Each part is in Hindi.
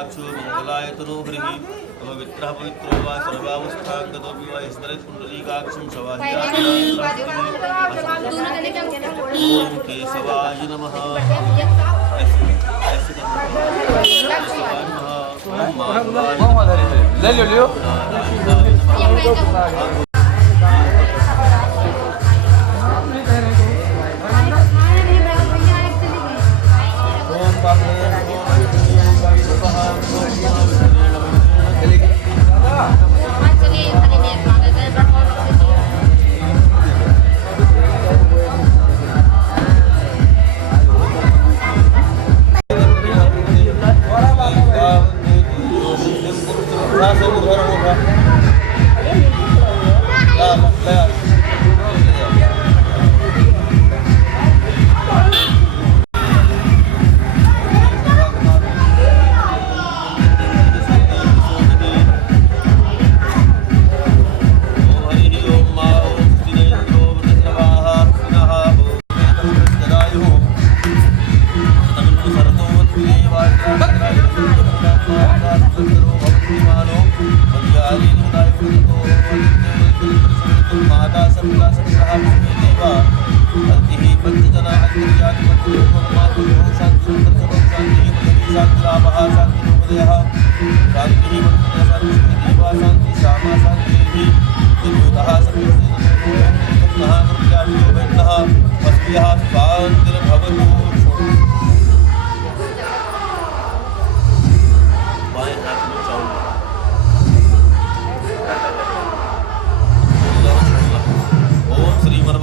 मंगलाक्षो मंगलाय तनोहरिः पवित्रः पवित्रो वा सर्वावस्थांगतोऽपि वा स्मरेत् पुण्डरीकाक्षं ओम केशवाय नमः। ले लियो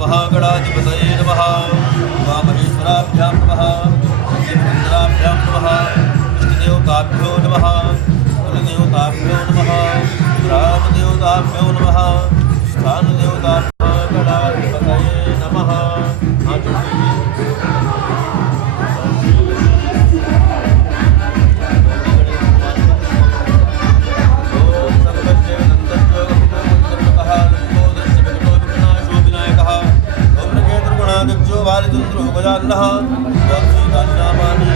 महागणाधिपतये नमः। वामहेश्वराभ्यां नमः। इंद्राभ्यां नमः। इष्टदेवताभ्यो नमः। कुलदेवताभ्यो नमः। ग्रामदेवताभ्यो नमः। स्थानदेवताभ्यो गणाधिपतये नमः। वालिचंद्रो गजाननः वंशीधान्यामानि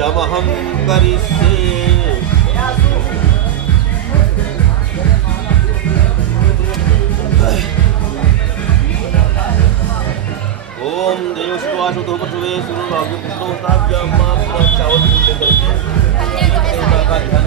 चमहं करिष्ये। ओम देव शिवाशुतो पशुवे सुरभाग्यपुत्रोस्ताभ्यां मां पुनः चावल पूजन करके देवता का ध्यान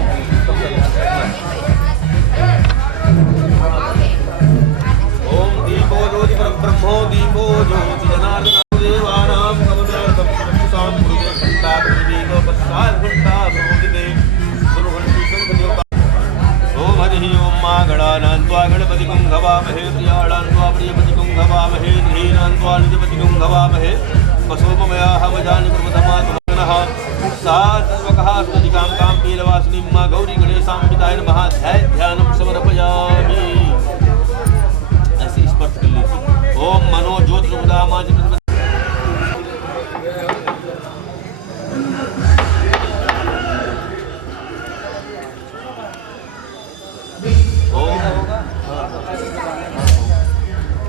ओम दीपो ज्योति परब्रह्मो दीपो ज्योति जनार्दन देवानां कवचार्थं सुरक्षां गुरुदेव घंटा प्रतिदीप पश्चात् घंटा भगवते गुरुघंटी शंख देवता ओम हरि ओम मा गणानां त्वा गणपतिं घवामहे प्रियाणां त्वा प्रियपतिं घवामहे धीनां त्वा निजपतिं घवामहे वसोमयाः भजानि कुर्मधमात्मनः सा सर्वकः स्तुतिकां कां पीलवासिनीं मा गौरी गणेशाम्बिकाय नमः ध्यानं समर्पयामि। ऐसे स्पर्श कर लीजिए। ओम मनो ज्योतिरुदामाज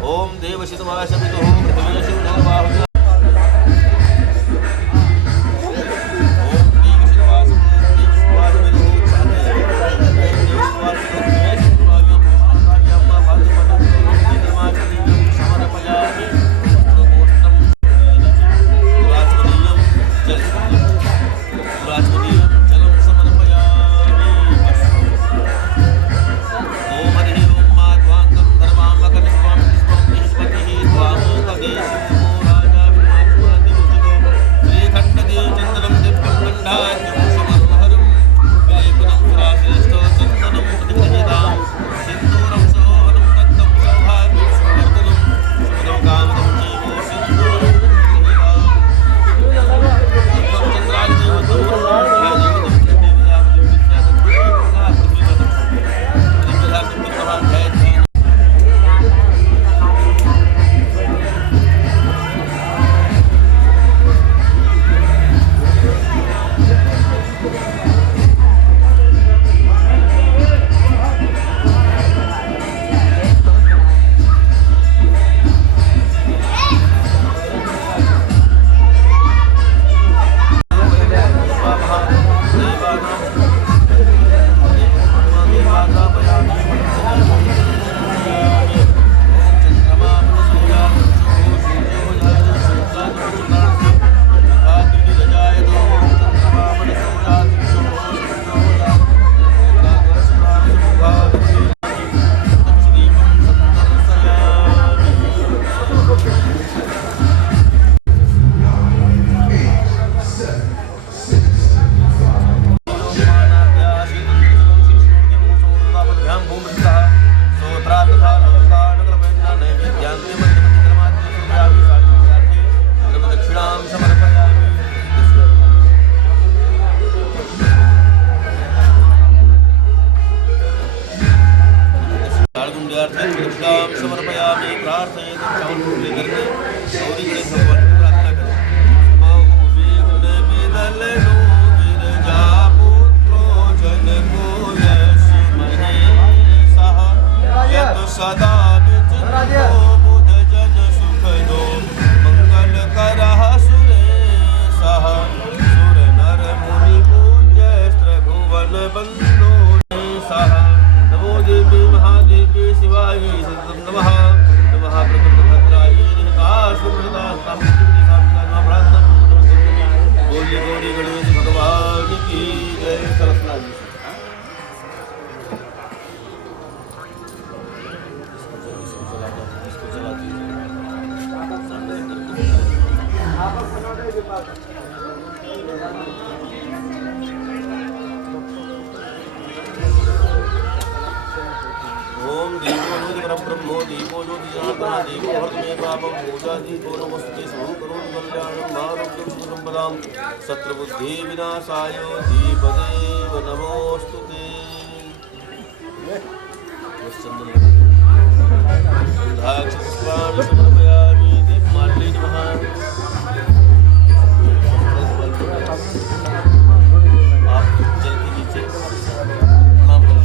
ओम देवशितमाशपितो पृथ्वी नवबाहु समर्पयामि सदा बुध जन सुख दो मंगल करह सुरेशः सुर नर मुनि पूज्य त्रिभुवन बंदो सह नमो देवी महादेवी शिवाय नमः नमः प्रकृतभद्राय बोली गौरी गणेश भगवान की जय। सरस्वती ओम दीपो ज्योति परब्रह्मो दीपो ज्योति जनार्दन दीपो हरमे पापं पूजा दीपो नमस्ते सर्वं करोमि कल्याणं आरोग्यं सुखसम्पदां शत्रुबुद्धि विनाशाय दीपदेव नमोस्तुते। गन्धाक्षपुष्पाणि समर्पयामि दीपमाल्ये नमः। आप जल के नीचे प्रणाम करें।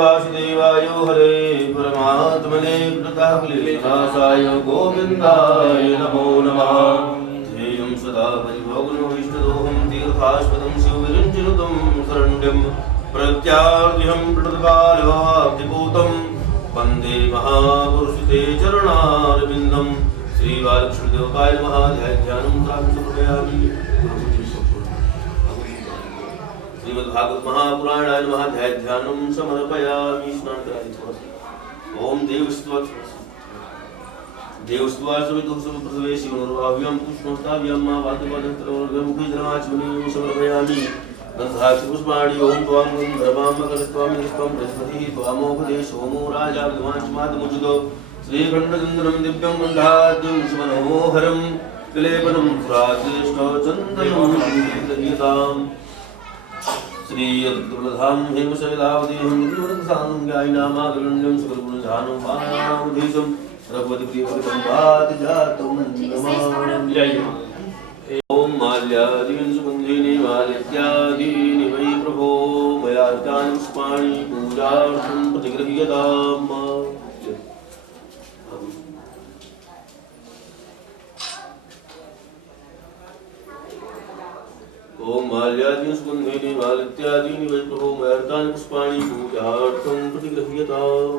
वासुदेवाय हरे परमात्मने कृताक्लेशाय गोविन्दाय नमो नमः। ध्येयं सदा परिभोगनो इष्टदोहं तीर्थास्पदं शिवविरञ्जनुतं शरण्यं प्रत्यार्ध्यं प्रणतकालवाब्धिभूतं वन्दे महापुरुषते चरणारविन्दं। श्रीबालकृष्णदेवताय नमः। ध्यानं समर्पयामि। श्रीमद्भागवत महापुराणाय नमः। ध्यानं समर्पयामि। स्नान करादि थोड़ा। ओम देवस्तुवासविदुःसुप्रसवे शिवनुर्भाव्यं पुष्णोस्ताव्यं मा वातुपदत्रमुखिजलमाचुनीं समर्पयामि। पुष्पाणि ओम त्वां गन्धर्वां मकरत्वां निष्पं बृहस्पतिः त्वामोपदेशो मो राजा विद्वांसमादमुचितो श्रीखण्डचन्द्रं दिव्यं मण्डाद्यं सुमनोहरं विलेपनं सुराज्येष्ठचन्दनं श्रीदयताम् श्री अद्भुतधाम हेमशैलावदेहं निर्मलसानं ज्ञायनामागरण्यं सकलगुणजानं वानामधीशं रघुपति प्रियपतितं पातिजातं नमामि। ओम माल्यादीन् सुगन्धिनी मालित्यादीनि वै प्रभो मयार्तानि पुष्पाणि पूजार्थं प्रतिगृह्यताम्। ओम माल्यादीन् सुगन्धिनी मालित्यादीनि वै प्रभो मयार्तानि पुष्पाणि पूजार्थं प्रतिगृह्यताम्।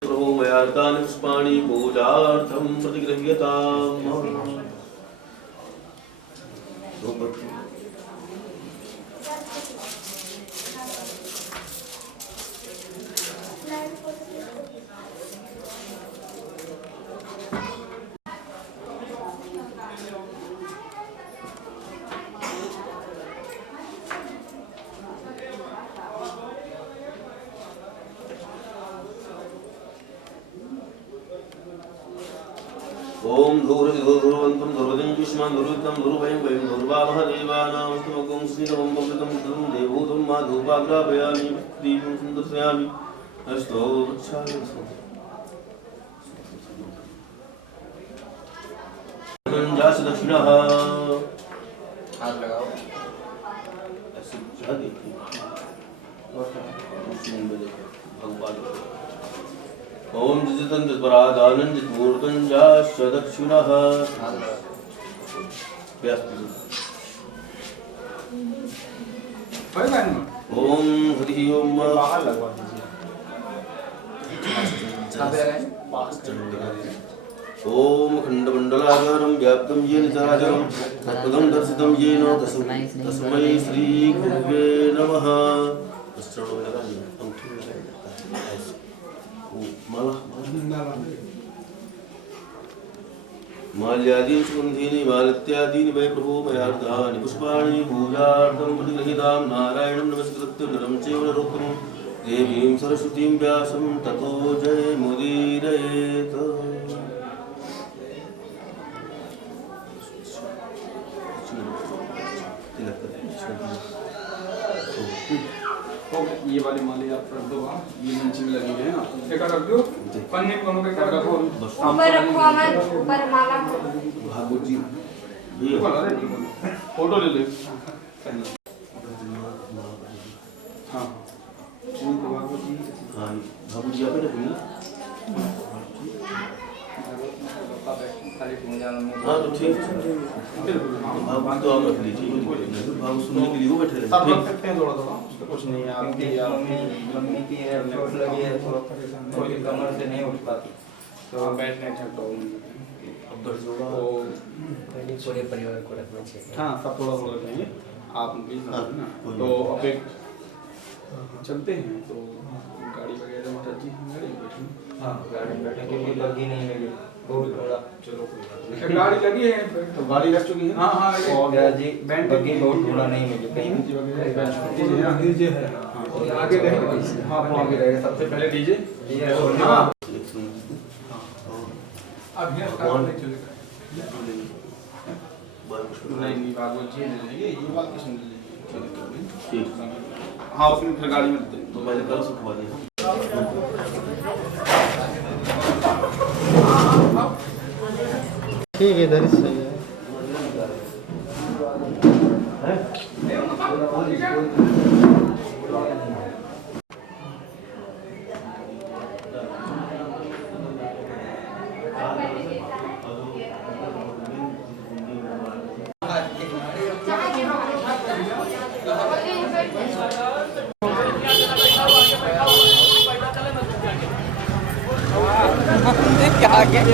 प्रभो मयार्तानि पुष्पाणि पूजार्थं प्रतिगृह्यताम्। ओम धूर्वन्तं धूर्वदिं युष्मान् धूर्वितं धूर्वयं वयं धूर्वामः देवानामस्तमगं श्रीरवं बलितं धूर्वं देवभूतं मा धूपाग्रापयामि दीपं सुन्दर्शयामि अस्तो वृक्षाय जास दक्षिणः हाथ लगाओ ऐसे जा देखिए भगवान ओम जितंद्रपरादानंदितमूर्तंजाश्च दक्षिणः ओम हरि ओम बाहर लगवा दीजिए ओम खंडमंडलाकारं व्याप्तं येन चराचरं तत्पदं दर्शितं येन तस्मै श्री गुरुवे नमः। माल्यादीन् सुगन्धीनि मालित्यादीनि वै प्रभो मयार्तानि पुष्पाणि पूजार्थं प्रतिगृहीतां। नारायणं नमस्कृत्य नरं चैव नरोत्तमं देवीं सरस्वतीं व्यासं ततो जयमुदीरयेत्। ये वाली माली आप रख दो। ये नीचे में लगी है ना, एक रख दो पन्ने दोनों के कर रखो। ऊपर रखो अमर, ऊपर माला भागवत जी ये वाला है, फोटो ले ले। हाँ भागवत जी, हाँ भागवत जी आप रखिए। हाँ तो ठीक है, भागवत तो आप रख लीजिए, भागवत सुनने के लिए वो बैठे सब रहे। रख सकते हैं थोड़ा थोड़ा, उसका कुछ नहीं है। आपकी मम्मी की है, चोट लगी है, थोड़ी कमर से नहीं उठ पाती, तो बैठने का तो अब दर्द होगा पूरे परिवार को रखना चाहिए। हाँ सब थोड़ा थोड़ा रखेंगे आप प्लीज ना। तो अब एक चलते हैं, तो गाड़ी वगैरह माता जी गाड़ी में बैठे। हाँ गाड़ी में बैठे क्योंकि लगी नहीं मेरी बहुत थोड़ा। चलो गाड़ी लगी है तो गाड़ी रख चुकी है। हाँ हाँ और जी बग्गी बहुत थोड़ा नहीं मिली कहीं। डीजे है आगे रहेगा। हाँ वो आगे रहेगा, सबसे पहले डीजे। हाँ अब ये चलेगा नहीं भागवत जी ले लेंगे, ये बात किसने ले लेंगे। ठीक। हाँ उसमें फिर गाड़ी में लेते हैं। तो मैंने कल सुखवा दिया। ठीक है, इधर ही सही है।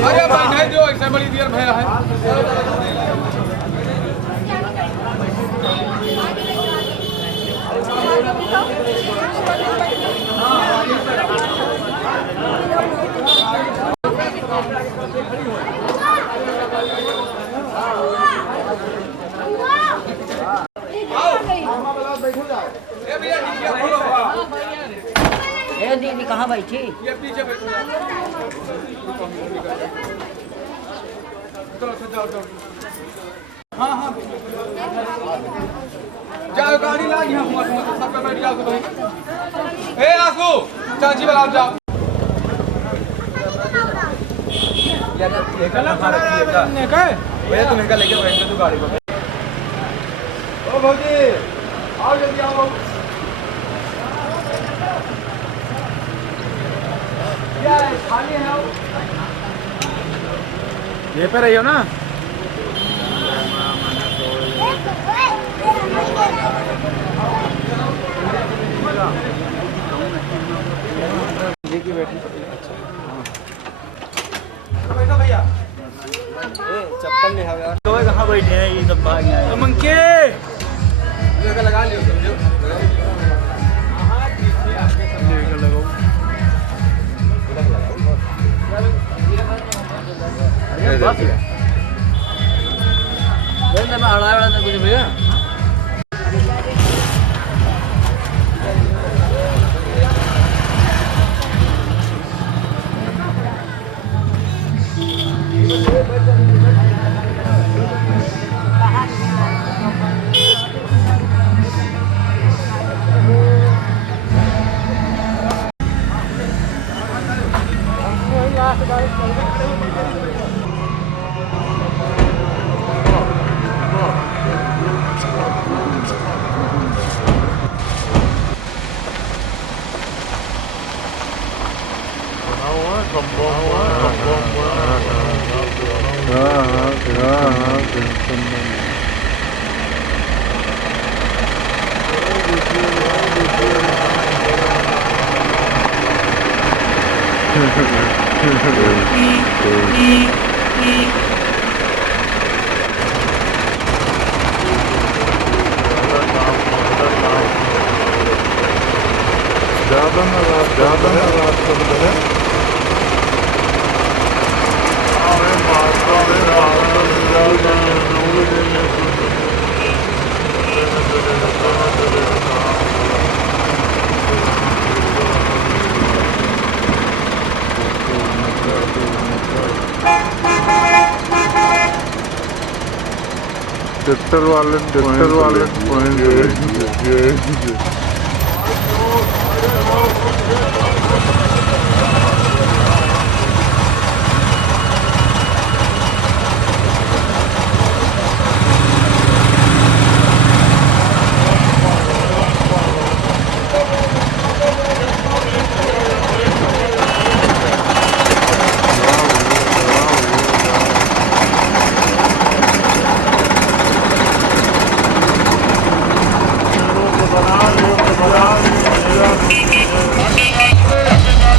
अरे भाई नहीं जो ऐसा बड़ी देर भया है। अरे दीदी कहाँ बैठी? ये पीछे बैठो यार। चलो जाओ जाओ। हाँ हाँ जाओ गाड़ी ला यहाँ मत सब पे बैठ जाओ तो भाई। ए आसू चाची वाला जाओ। भैया तुम इनका लेके बैठ तू गाड़ी पर। ओ भौजी आओ जल्दी आओ। क्या है खाली है? ये पे रही हो ना? बैठो भैया। चप्पल ले हवा तो कहाँ बैठे हैं ये सब भाग आए मंके लगा लियो कुछ भैया टेक्टर वाले पॉइंट बना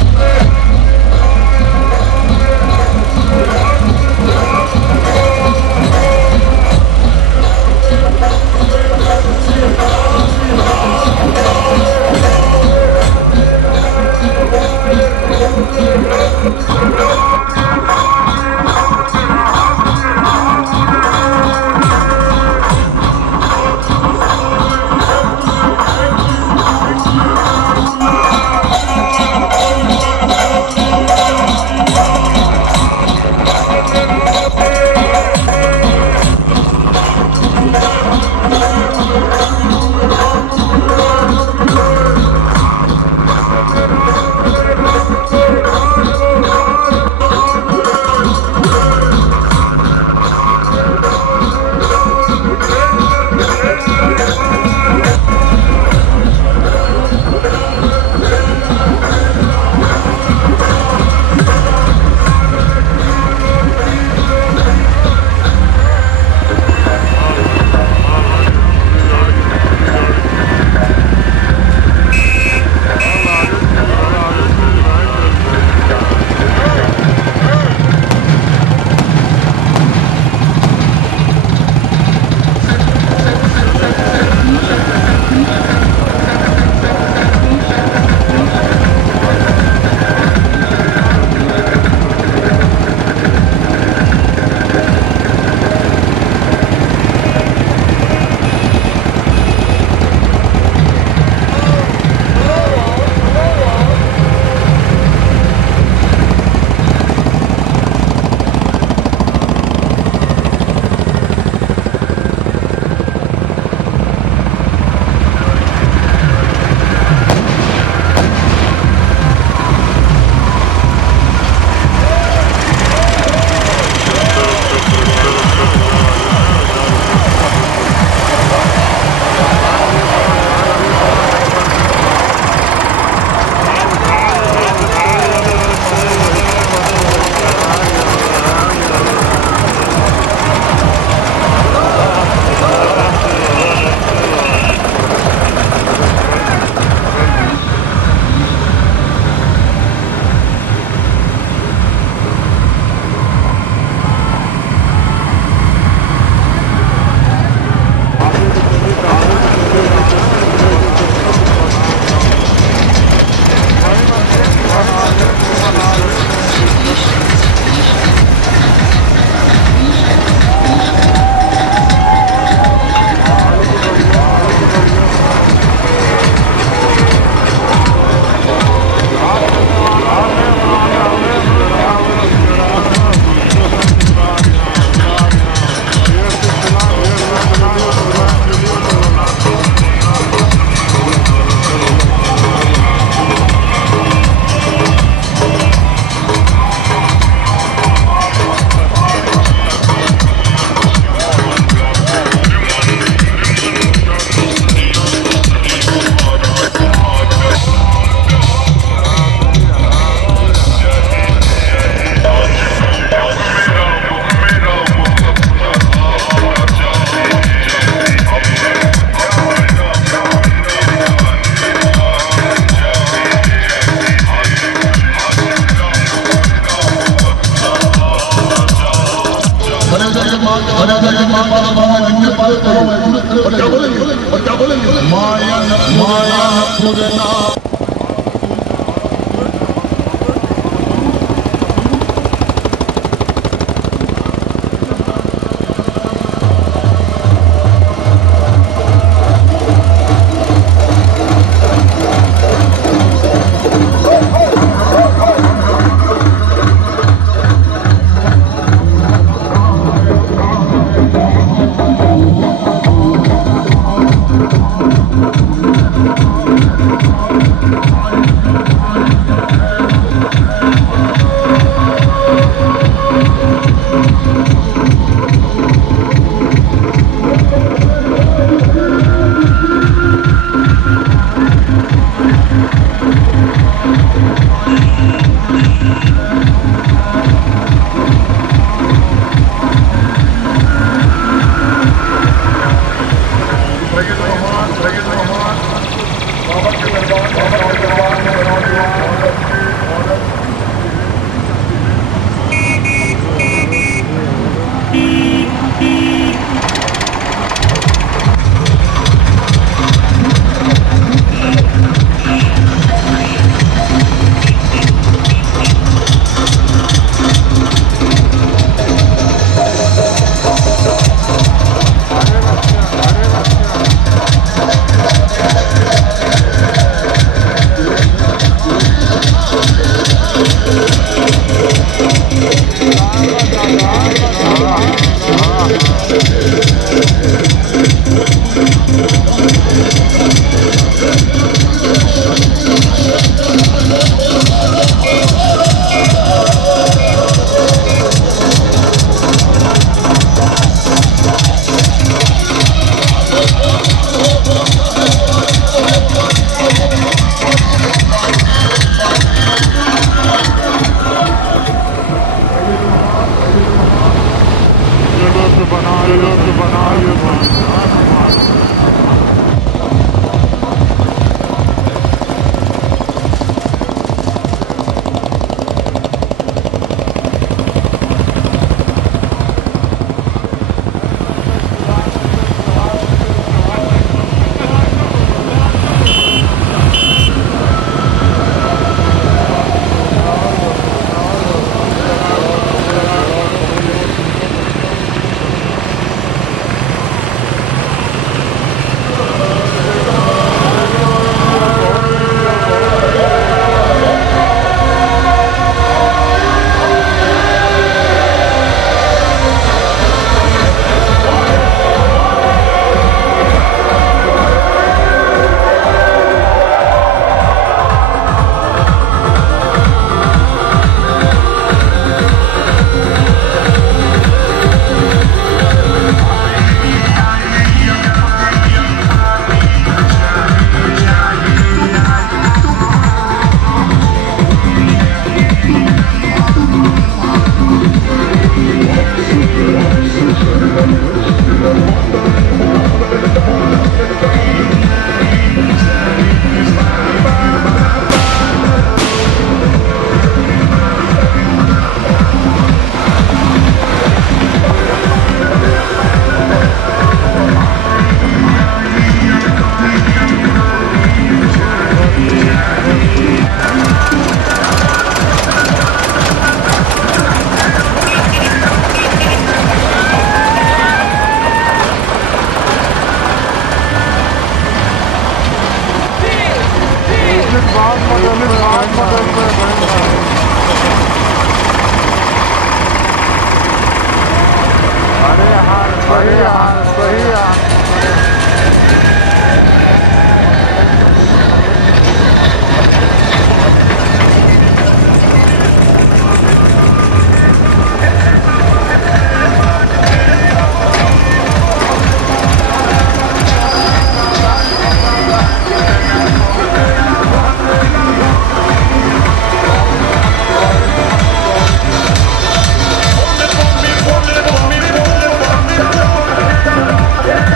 Yeah.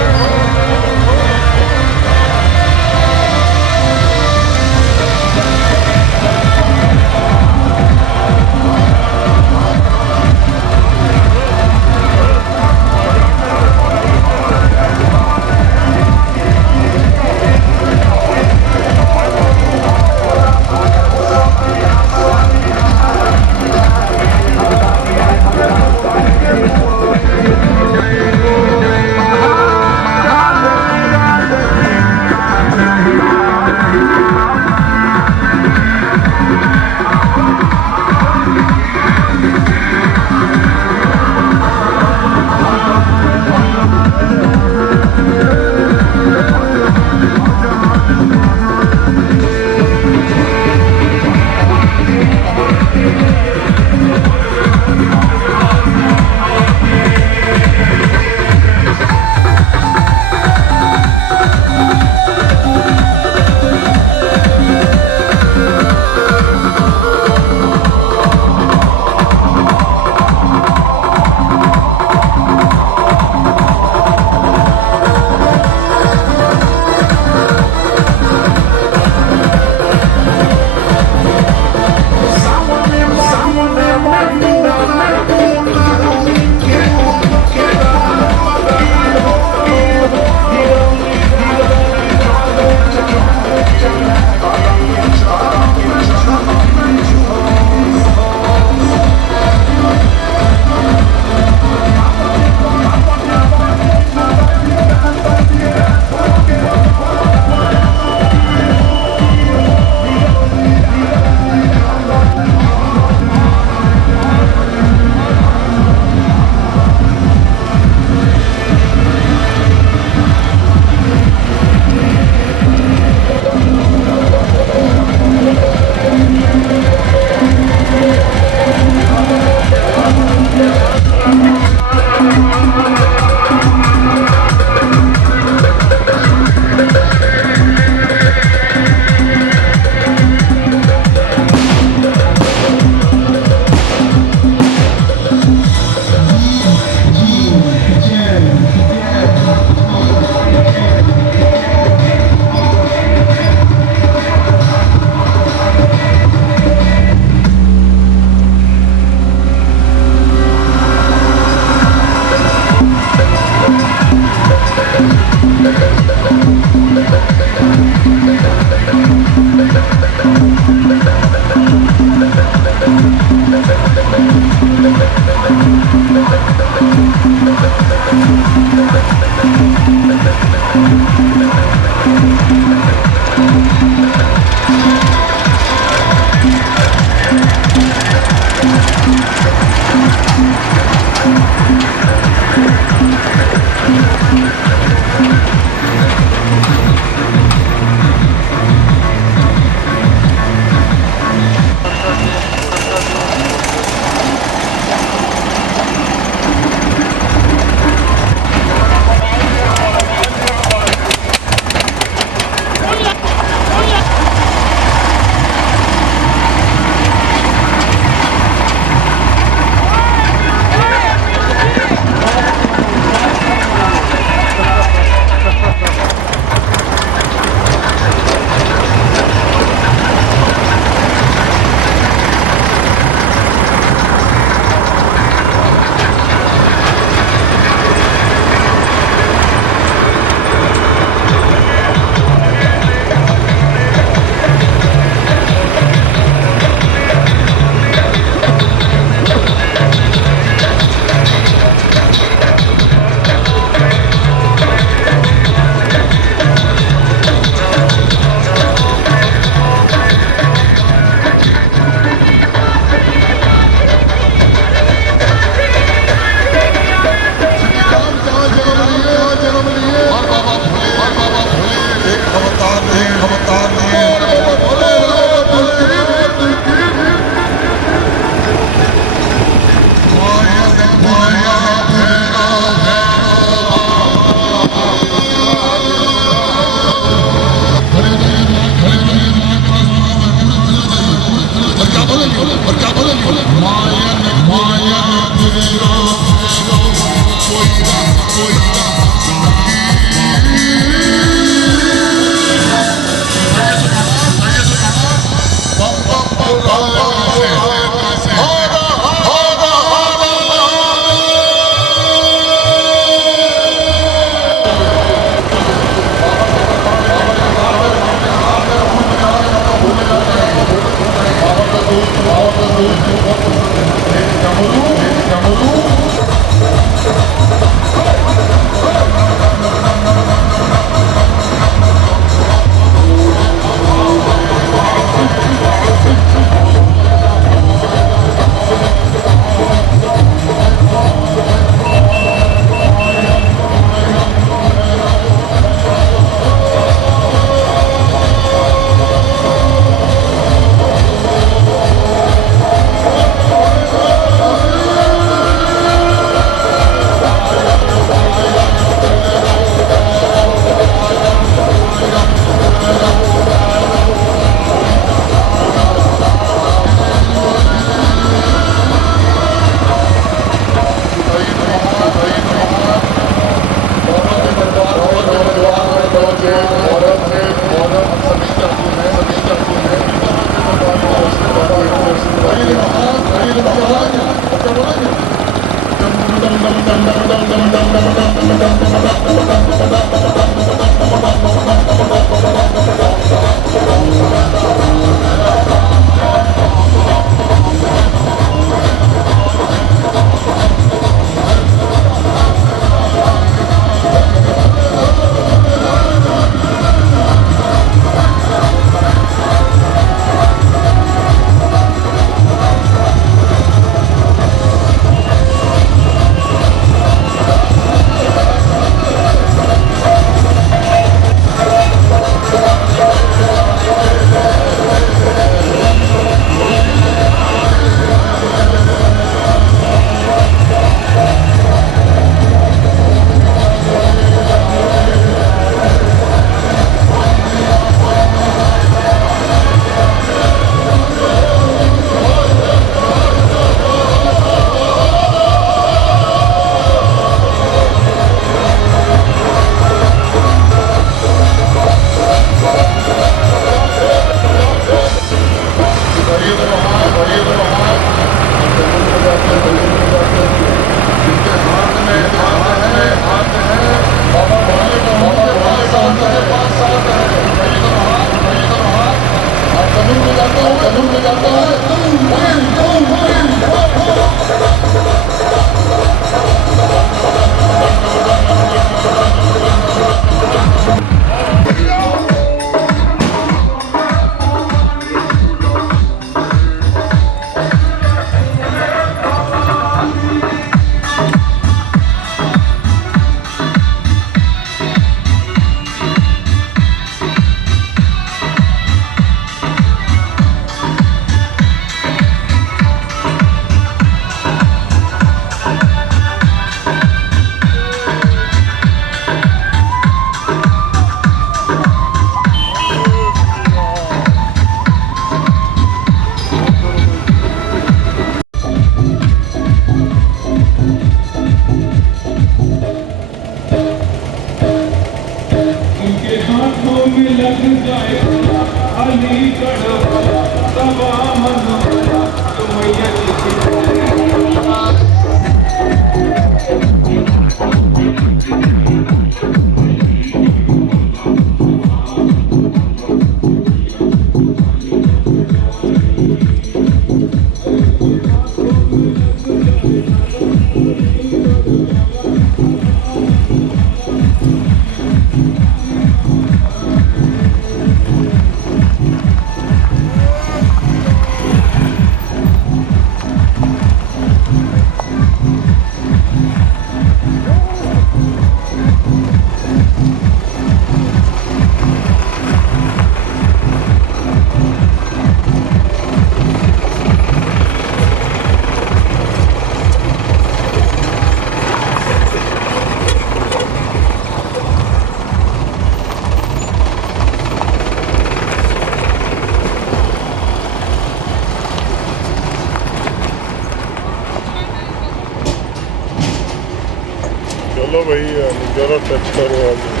चलो भैया जरा टच करो आगे।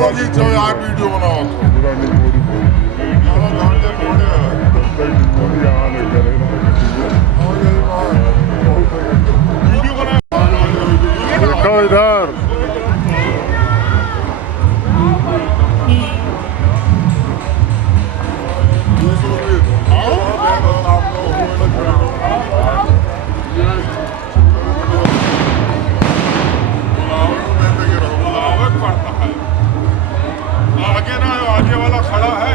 फोटो खींचो यार वीडियो बनाओ पूरा वीडियो बनाओ इधर आगे वाला खड़ा है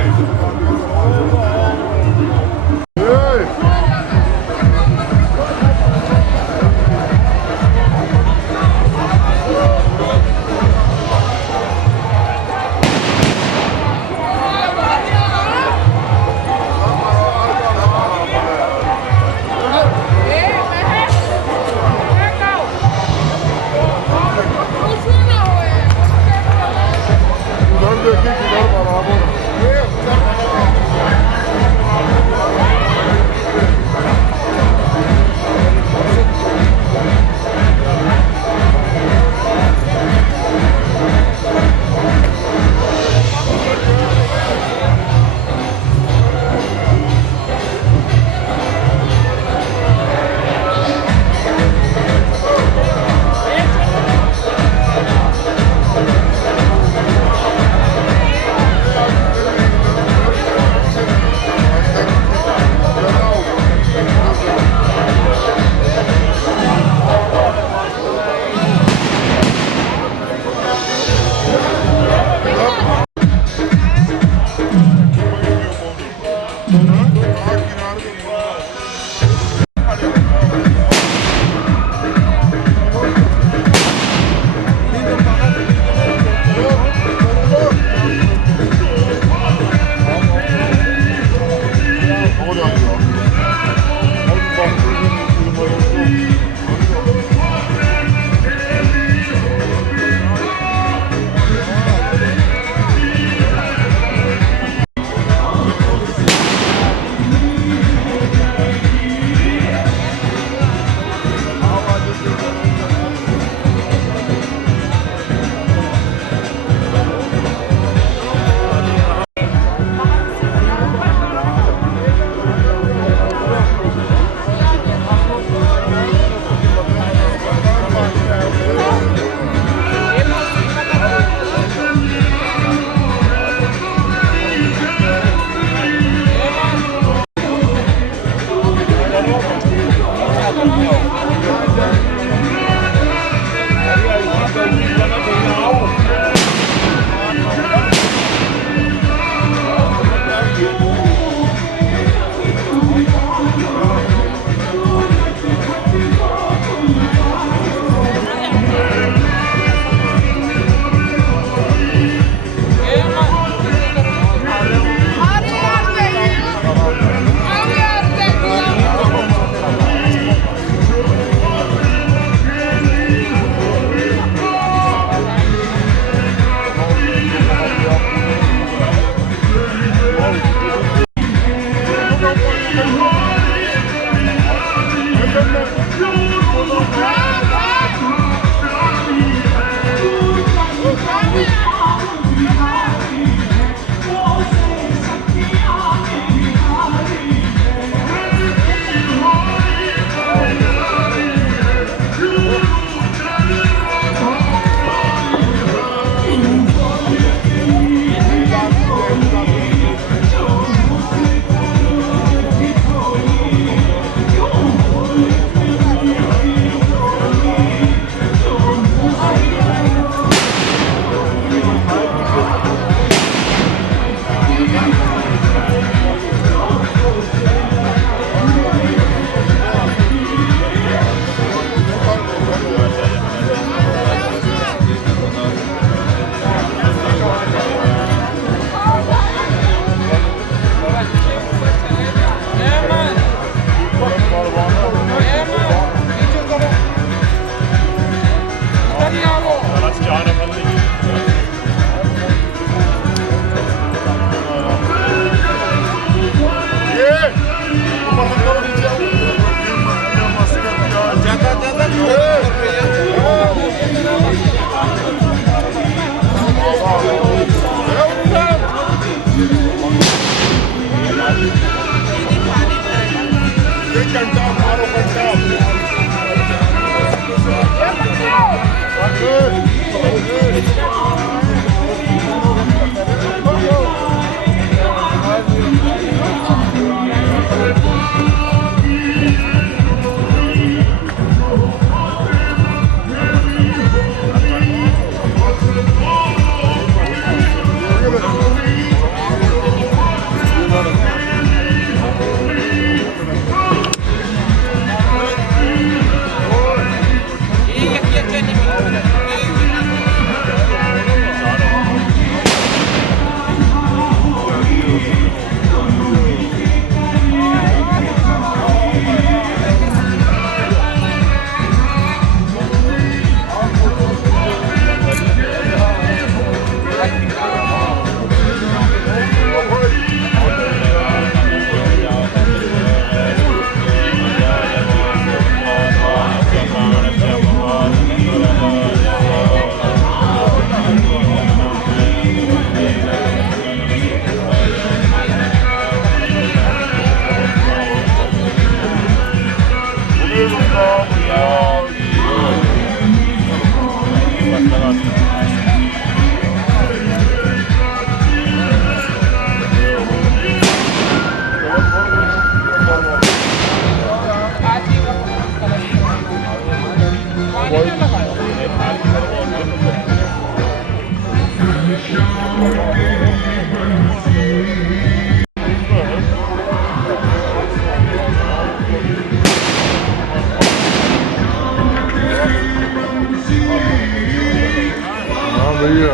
हाँ भैया,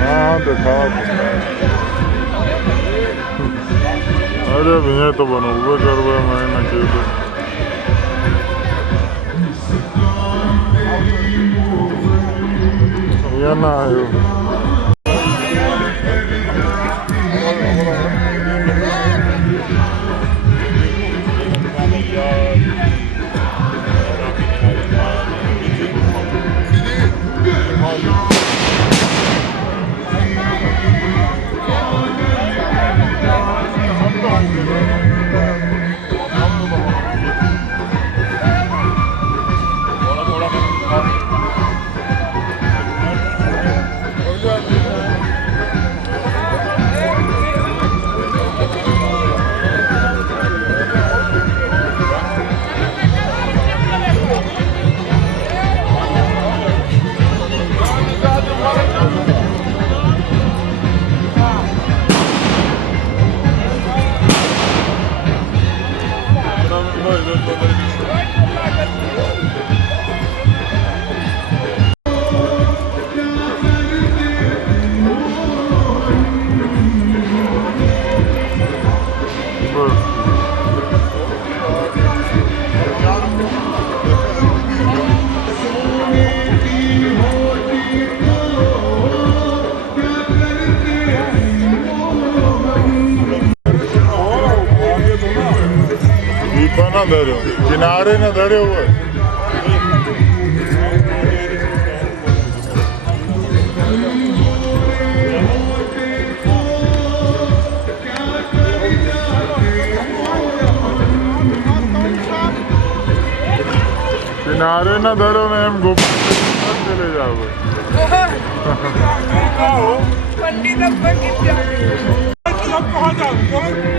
हाँ दिखा। अरे भैया तो बनोगे करवे मैं न चाहिए भैया ना आयो। ना धरो, किनारे न धरे हुए। किनारे न धरो में हम गुप्त चले जाओगे। पंडित कहाँ जाओगे?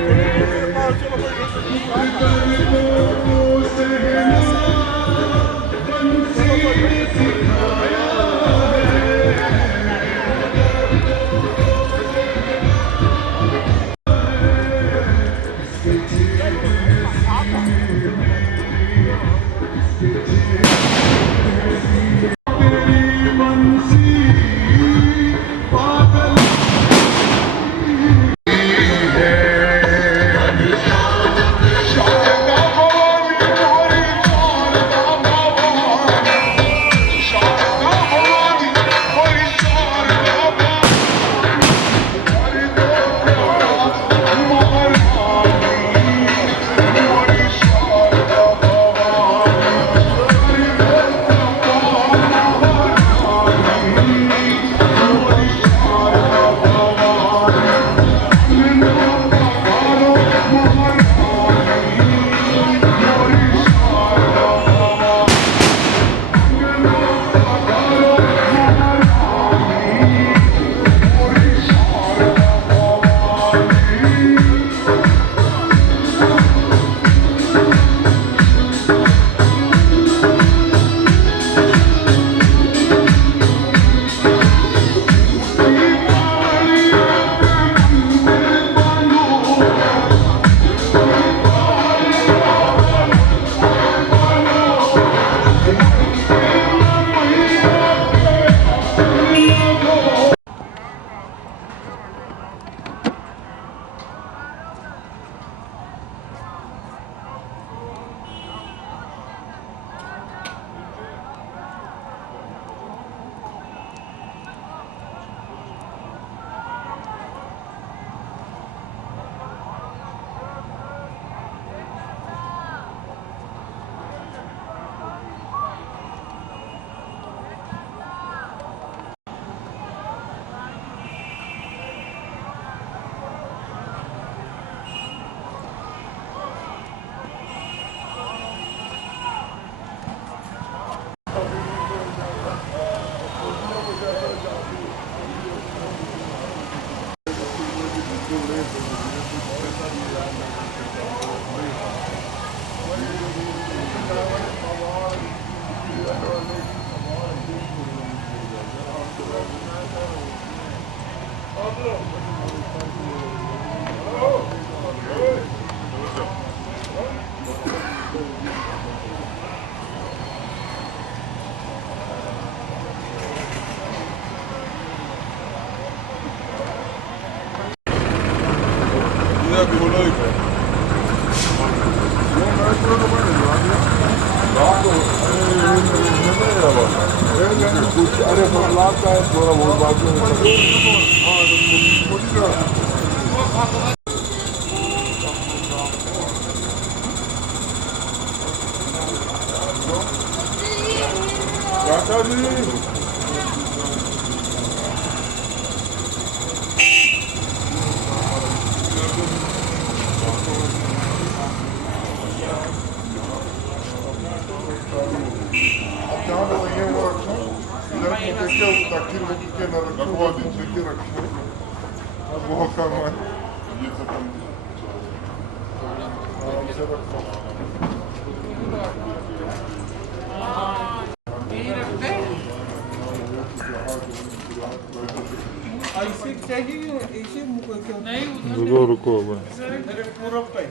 ऐसे चाहिए ऐसे मुकर के नहीं रुको रुको भाई अरे पूरा पे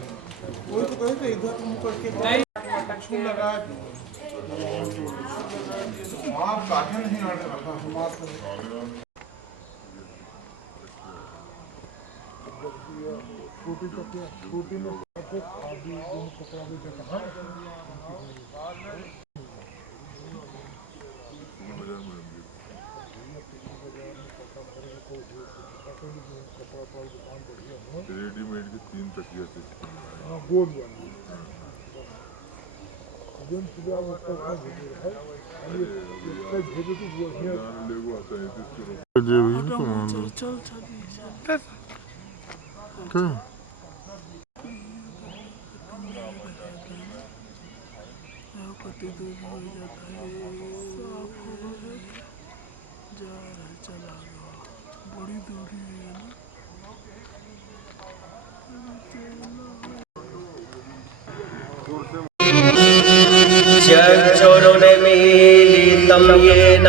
वो तो कहे थे इधर मुकर के नहीं छू लगा वहाँ काहे नहीं आ रहा हमारा छोटी में आदि पकड़ा भी कहा रेडीमेड के 3 तकिया से बोल क्या बड़ी दूरी है ना चक्षुरुन्मीलितं येन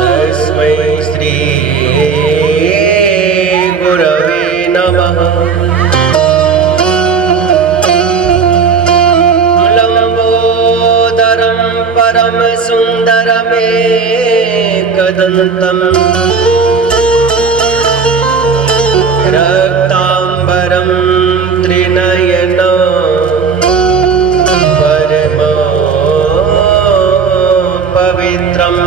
तस्मै श्री गुरवे नमः। लम्बोदरं परम सुन्दरमेकदन्तं रक्ताम्बरं त्रिनयनं पवित्रम्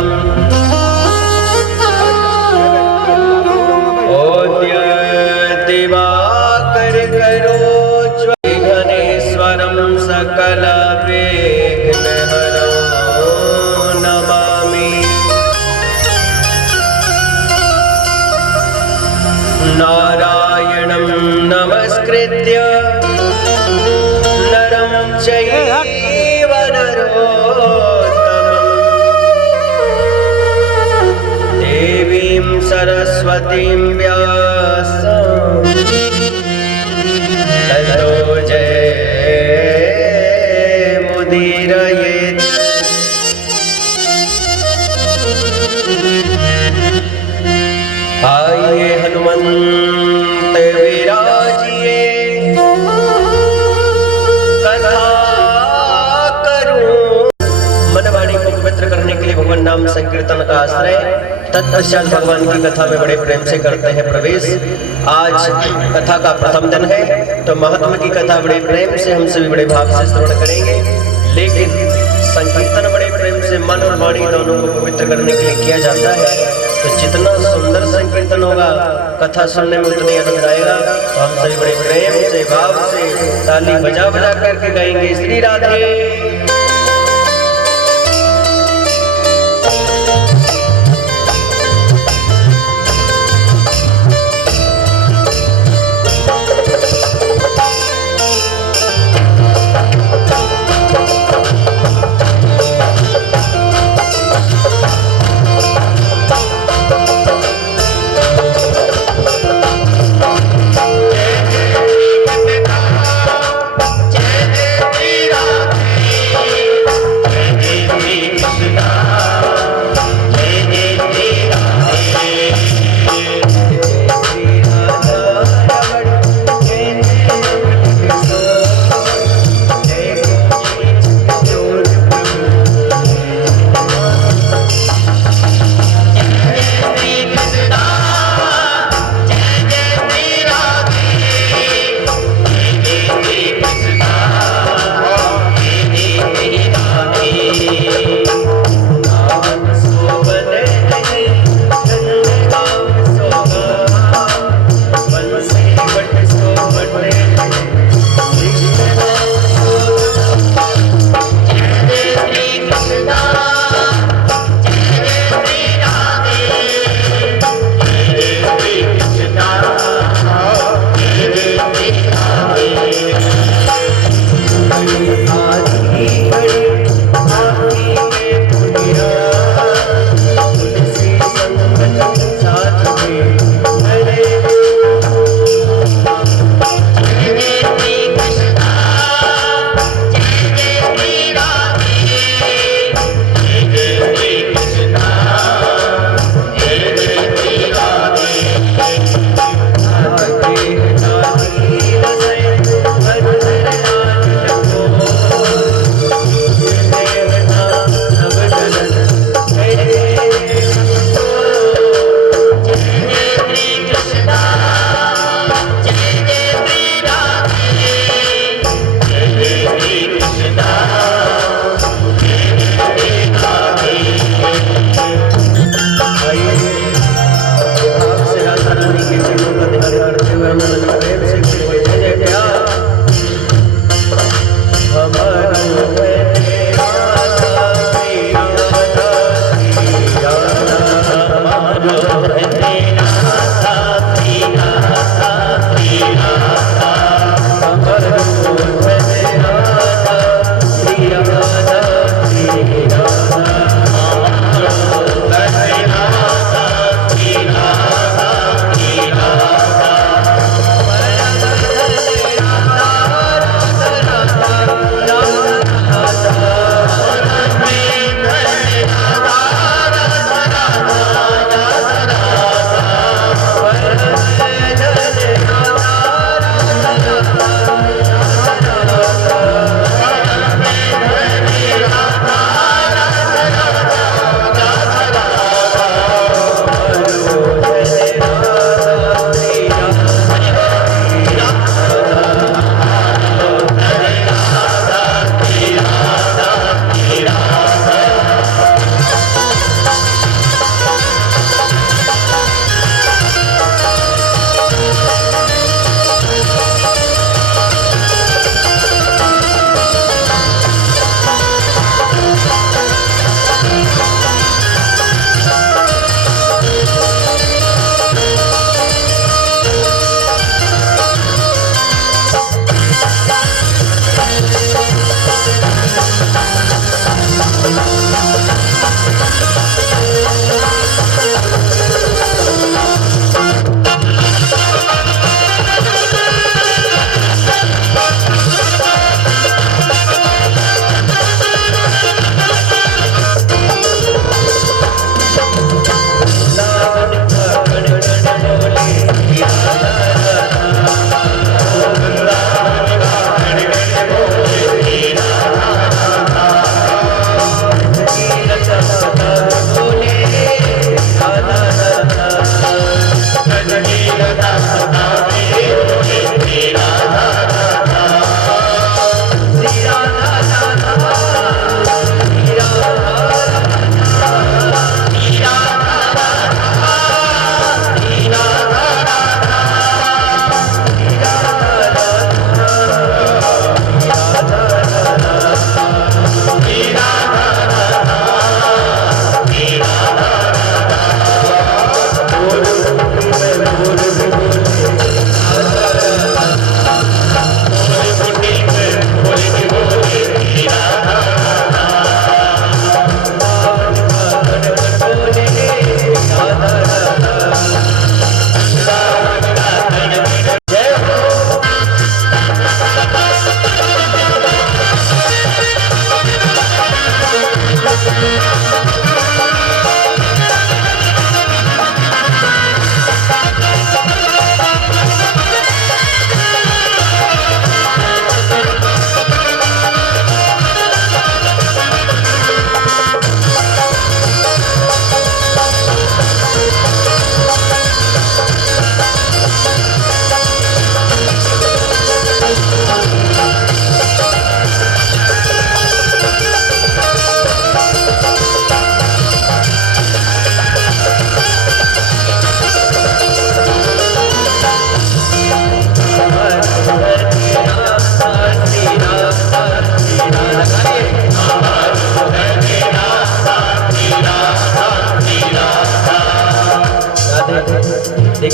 दिवाकर करोज्ज्वलघनेश्वरं सकलविघ्नहरं नमामि। नारायणं नमस्कृत्य नरं चैव नरोत्तमं देवीं सरस्वतीं व्यासं ततो जयमुदीरयेत्। आइए हनुमंत विराजिए कथा करूं। मनवाणी को पवित्र करने के लिए भगवान नाम संकीर्तन का आश्रय तत्पश्चात भगवान की कथा में बड़े प्रेम से करते हैं प्रवेश। आज कथा का प्रथम दिन है तो महात्मा की कथा बड़े प्रेम से हम सभी बड़े भाव से श्रवण करेंगे, लेकिन संकीर्तन बड़े प्रेम से मन और वाणी दोनों को पवित्र करने के लिए किया जाता है। तो जितना सुंदर संकीर्तन होगा कथा सुनने में उतनी आनंद आएगा। तो हम सभी बड़े प्रेम से भाव से ताली बजा बजा करके गाएंगे श्री राधे। जय जय श्री राधे।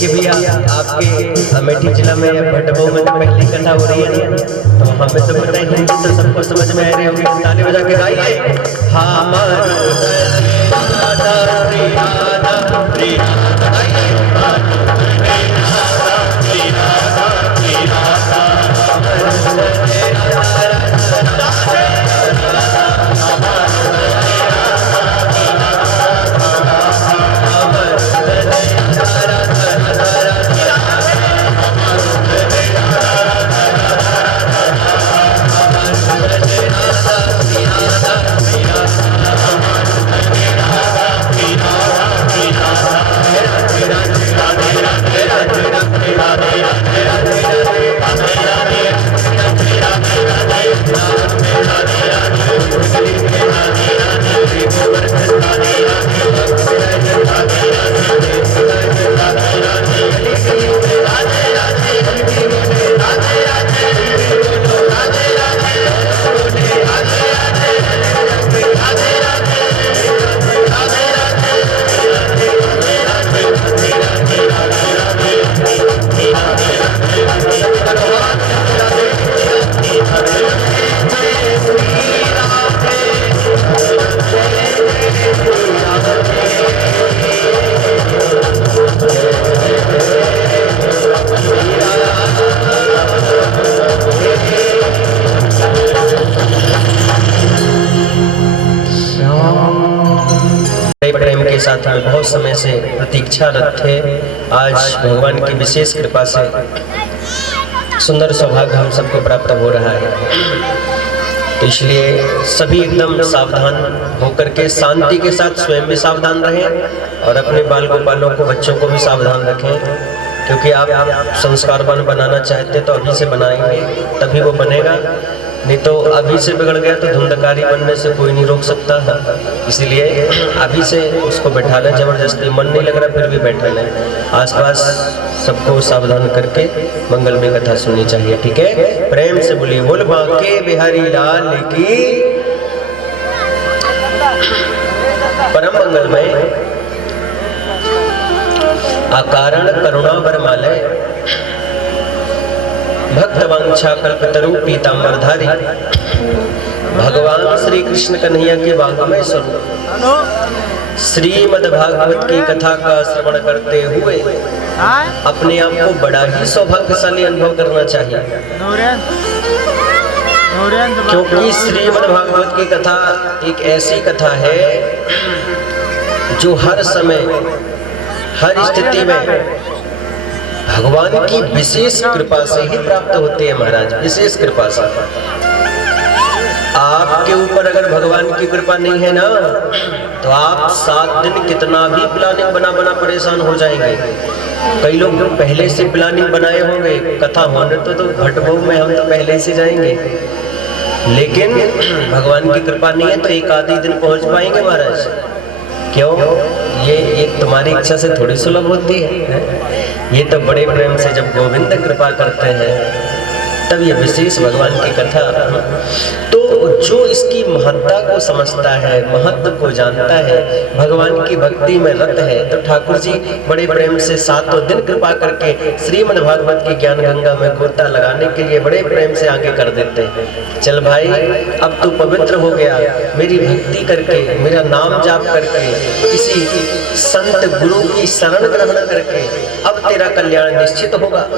देखिए भैया, आपके अमेठी जिला में भटबो में पहली कथा हो रही है ना, तो हमें तो पता है हिंदी तो सबको समझ में आ रही होगी। ताली बजा के गाइए। प्रेम के साथ में बहुत समय से प्रतीक्षारत थे। आज भगवान की विशेष कृपा से सुंदर सौभाग्य हम सबको प्राप्त हो रहा है। तो इसलिए सभी एकदम सावधान होकर के शांति के साथ स्वयं भी सावधान रहें और अपने बाल गोपालों को, बच्चों को भी सावधान रखें, क्योंकि आप संस्कारवान बनाना चाहते तो अभी से बनाएंगे तभी वो बनेगा, नहीं तो अभी से बिगड़ गया तो धुंधकारी बनने से कोई नहीं रोक सकता है। इसलिए अभी से उसको बैठा लें, जबरदस्ती मन नहीं लग रहा फिर भी बैठा लें। आसपास सबको सावधान करके मंगल में कथा सुननी चाहिए, ठीक है। प्रेम से बोलिए बोल बांके बिहारी लाल की। परम मंगलमय अकारण करुणा बरमालय भक्त वांछा कल्पतरु पीतांबरधारी भगवान श्री कृष्ण कन्हैया के वाग्मय स्वरूप श्रीमद् भागवत की कथा का श्रवण करते हुए अपने आप को बड़ा ही सौभाग्यशाली अनुभव करना चाहिए, क्योंकि श्रीमद् भागवत की कथा एक ऐसी कथा है जो हर समय हर स्थिति में भगवान की विशेष कृपा से ही प्राप्त होती है महाराज, विशेष कृपा से। आपके ऊपर अगर भगवान की कृपा नहीं है ना, तो आप 7 दिन कितना भी प्लानिंग बना परेशान हो जाएंगे। कई लोग पहले से प्लानिंग बनाए होंगे, कथा होने तो भटभोग में हम तो पहले से जाएंगे, लेकिन भगवान की कृपा नहीं है तो एक आधी दिन पहुंच पाएंगे महाराज। क्यों? ये एक तुम्हारी इच्छा से थोड़ी सुलभ होती है, ये तो बड़े प्रेम से जब गोविंद कृपा करते हैं तब ये विशेष भगवान की कथा। तो जो इसकी महत्ता को समझता है, महत्व को जानता है, भगवान की भक्ति में रत है, तो ठाकुर जी बड़े प्रेम से 7 दिन कृपा करके श्रीमद् भागवत की ज्ञान गंगा में गोता लगाने के लिए बड़े प्रेम से आगे कर देते हैं। चल भाई, अब तू पवित्र हो गया, मेरी भक्ति करके, मेरा नाम जाप करके, किसी संत गुरु की शरण ग्रहण करके अब तेरा कल्याण निश्चित होगा।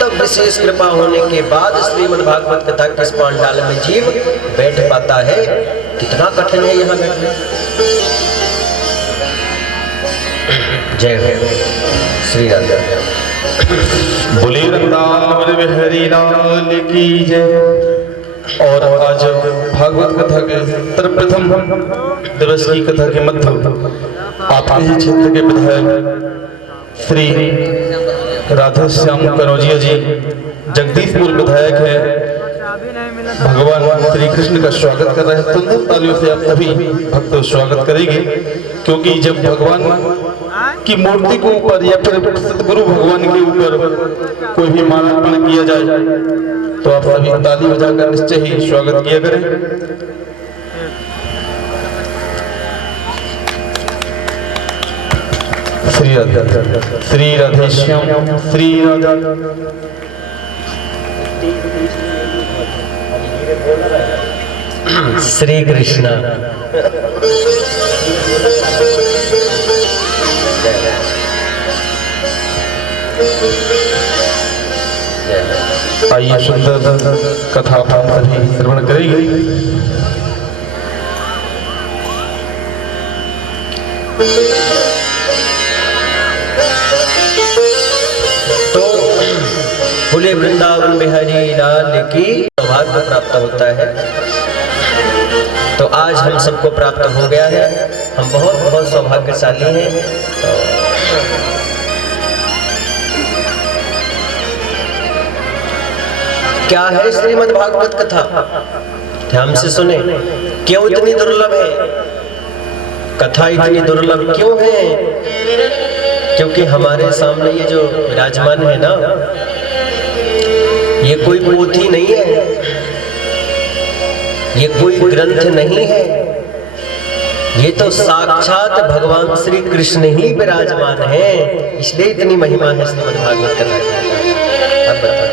तब विशेष कृपा होने के बाद श्रीमद् भागवत कथा के इस पांडाल में जीव बैठ पाता है। कितना कठिन है यहाँ बैठना। जय हो श्री राधा। बोले रंगनाथ बिहारी लाल की जय। और आज भागवत कथा के सर्वप्रथम दिवस की कथा के मध्य आपके ही क्षेत्र के विधायक श्री राधा श्याम कनौजिया जी जगदीशपुर विधायक है, भगवान श्री कृष्ण का स्वागत कर रहे हैं। सुंदर तालियों से आप सभी भक्त स्वागत करेंगे, क्योंकि जब भगवान की मूर्ति के ऊपर या फिर सतगुरु भगवान के ऊपर कोई भी मालार्पण किया जाए तो आप सभी ताली बजाकर निश्चय ही स्वागत किया करें। श्री राधे श्याम श्री राधा। श्री कृष्ण। आइए सुंदर कथा हम सभी श्रवण करेंगे। तो बोले वृंदावन बिहारी लाल की सौभाग्य प्राप्त होता है। तो आज हम सबको प्राप्त हो गया है, हम बहुत बहुत सौभाग्यशाली हैं। तो क्या है श्रीमद् भागवत कथा, ध्यान से सुने। क्यों इतनी दुर्लभ है कथा, इतनी दुर्लभ क्यों है? क्योंकि हमारे सामने ये जो विराजमान है ना, ये कोई पोथी नहीं है, ये कोई ग्रंथ नहीं है, ये तो साक्षात भगवान श्री कृष्ण ही विराजमान है। इसलिए इतनी महिमा है श्रीमद् भागवत कथा। अब बता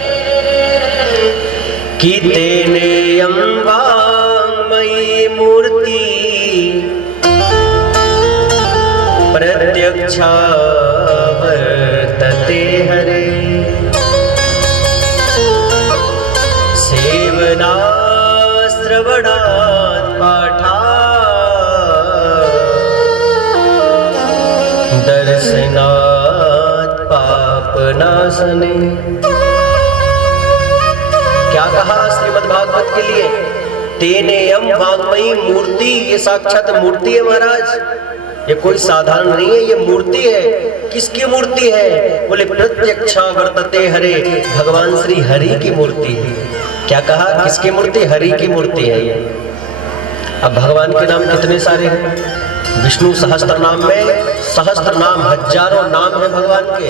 कि तेने वाङ्मयी मूर्ति प्रत्यक्षा वर्तते हरे, सेवना श्रवणात् पाठात् दर्शनात् पापनाशने। क्या कहा श्रीमद् भागवत के लिए? तेनेयम वाङ्मयी मूर्ति, ये साक्षात मूर्ति है महाराज, ये कोई साधारण नहीं है, ये मूर्ति है। किसकी मूर्ति है? बोले प्रत्यक्षा वर्तते हरे, भगवान श्री हरि की मूर्ति है। क्या कहा? किसकी मूर्ति? हरि की मूर्ति है ये। अब भगवान के नाम कितने सारे हैं? विष्णु सहस्त्र नाम में सहस्त्र नाम, हजारों नाम है भगवान के,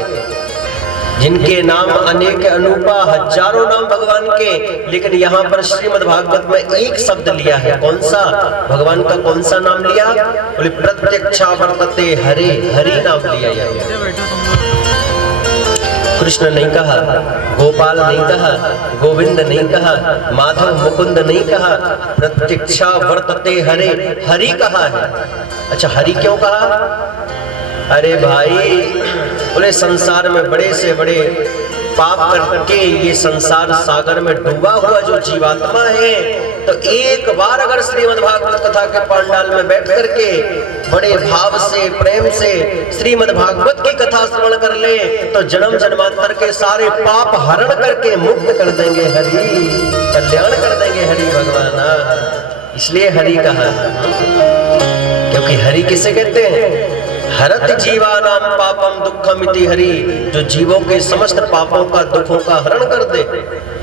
जिनके नाम अनेक अनूपा, हजारों नाम भगवान के। लेकिन यहाँ पर श्रीमद् भागवत में एक शब्द लिया है, कौन सा? भगवान का कौन सा नाम लिया? बोले प्रत्यक्षा वर्तते हरे, हरि नाम लिया। कृष्ण नहीं कहा, गोपाल नहीं कहा, गोविंद नहीं कहा, माधव मुकुंद नहीं कहा, प्रत्यक्षा वर्तते हरे, हरि कहा है। अच्छा, हरि क्यों कहा? अरे भाई, बोले संसार में बड़े से बड़े पाप करके ये संसार सागर में डूबा हुआ जो जीवात्मा है, तो एक बार अगर श्रीमद् भागवत कथा के पंडाल में बैठ करके बड़े भाव से, प्रेम से श्रीमद् भागवत की कथा श्रवण कर ले, तो जन्म जन्मांतर के सारे पाप हरण करके मुक्त कर देंगे हरि, कल्याण कर देंगे हरि भगवान। इसलिए हरि कहा, क्योंकि हरि किसे कहते हैं? हरत जीवानाम पापम दुखम इति हरि, जो जीवों के समस्त पापों का, दुखों का हरण कर दे।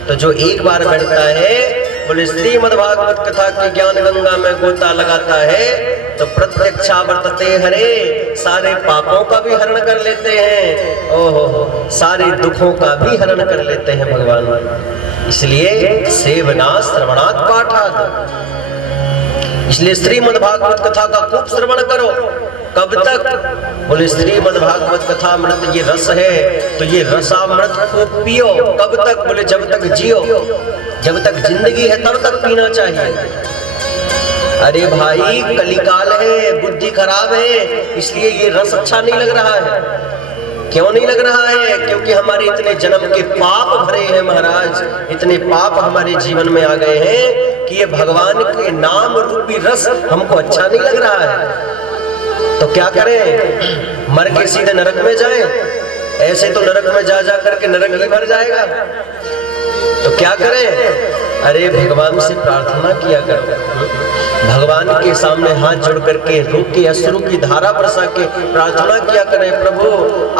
तो जो एक बार बैठता है, बोले श्रीमद् भागवत कथा की ज्ञान गंगा में गोता लगाता है, तो प्रत्यक्षा वर्तते हरे, सारे पापों का भी हरण कर लेते हैं, ओहो, सारे दुखों का भी हरण कर लेते हैं भगवान। इसलिए सेवना श्रवणात् पाठात्, इसलिए श्रीमद् भागवत कथा का खूब श्रवण करो। कब तक? बोले श्रीमद् भागवत कथा अमृत ये रस है, तो ये रसामृत खूब पियो। कब तक? बोले जब तक जियो, जब तक जिंदगी है तब तक पीना चाहिए। अरे भाई, कलिकाल है, बुद्धि खराब है, इसलिए ये रस अच्छा नहीं लग रहा है। क्यों नहीं लग रहा है? क्योंकि हमारे इतने जन्म के पाप भरे हैं महाराज, इतने पाप हमारे जीवन में आ गए हैं कि ये भगवान के नाम रूपी रस हमको अच्छा नहीं लग रहा है। तो क्या करें? मर के सीधे नरक में जाएं? ऐसे तो नरक में जा जा करके नरक ही भर जाएगा। तो क्या करें? अरे भगवान से प्रार्थना किया करो, भगवान के सामने हाथ जोड़ करके रूप के अश्रु की धारा बरसा के प्रार्थना किया करें, प्रभु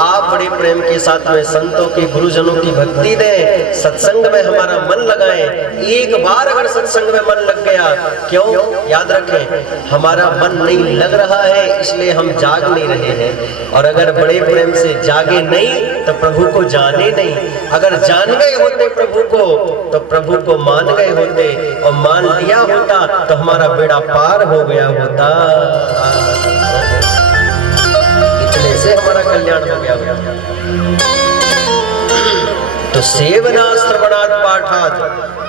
आप बड़े प्रेम के साथ में संतों की, गुरुजनों की भक्ति दें, सत्संग में हमारा मन लगाएं। एक बार अगर सत्संग में मन लग गया, क्यों? याद रखें, हमारा मन नहीं लग रहा है इसलिए हम जाग नहीं रहे हैं, और अगर बड़े प्रेम से जागे नहीं तो प्रभु को जाने नहीं। अगर जान गए होते प्रभु को, तो प्रभु को मान गए होते, और मान लिया होता तो हमारा बेड़ा पार हो गया होता। इतने से हमारा कल्याण हो गया। तो सेवना श्रवणात् पाठात्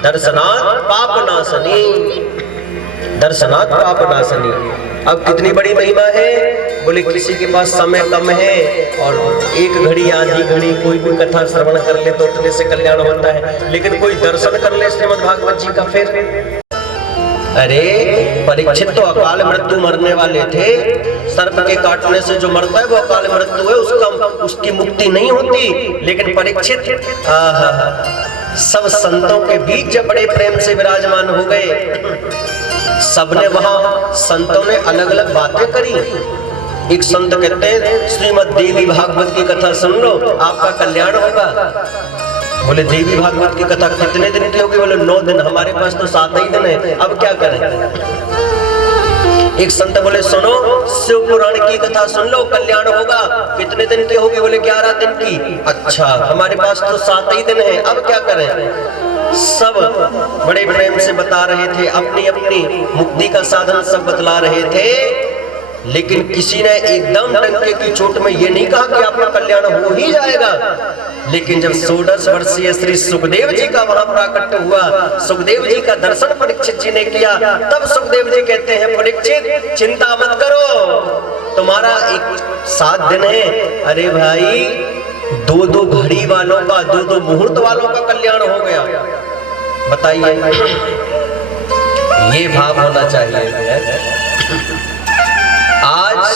दर्शनात् पापनाशनी, दर्शनात् पापनाशनी। अब कितनी बड़ी महिमा है, बोले किसी के पास समय कम है और एक घड़ी आधी घड़ी कोई भी कथा श्रवण कर ले तो उतने से कल्याण होता है, लेकिन कोई दर्शन कर ले श्रीमद् भागवत जी का फिर। अरे परीक्षित तो अकाल मृत्यु मरने वाले थे, सर्प के काटने से जो मरता है वो अकाल मृत्यु है, उसकी मुक्ति नहीं होती। लेकिन परीक्षित सब संतों के बीच जब बड़े प्रेम से विराजमान हो गए, सबने वहां संतों ने अलग अलग बातें करी। एक संत कहते हैं श्रीमद् देवी भागवत की कथा सुन लो आपका कल्याण होगा। बोले देवी भागवत की कथा कितने दिन की होगी? बोले 9 दिन। हमारे पास तो 7 ही दिन है, अब क्या करें? एक संत बोले सुनो शिव पुराण की कथा सुन लो कल्याण होगा। कितने दिन की होगी? बोले 11 दिन की। अच्छा, हमारे पास तो 7 ही दिन है, अब क्या करें? सब बड़े प्रेम से बता रहे थे, अपनी अपनी मुक्ति का साधन सब बतला रहे थे, लेकिन किसी ने एकदम डंके की चोट में ये नहीं कहा कि आपका कल्याण हो ही जाएगा। लेकिन जब 16 वर्षीय श्री सुखदेव जी का वहां प्राकट्य हुआ, सुखदेव जी का दर्शन परीक्षित जी ने किया, तब सुखदेव जी कहते हैं परीक्षित चिंता मत करो, तुम्हारा एक 7 दिन है। अरे भाई 2-2 घड़ी वालों का, 2-2 मुहूर्त वालों का कल्याण हो गया। बताइए, ये भाव होना चाहिए। आज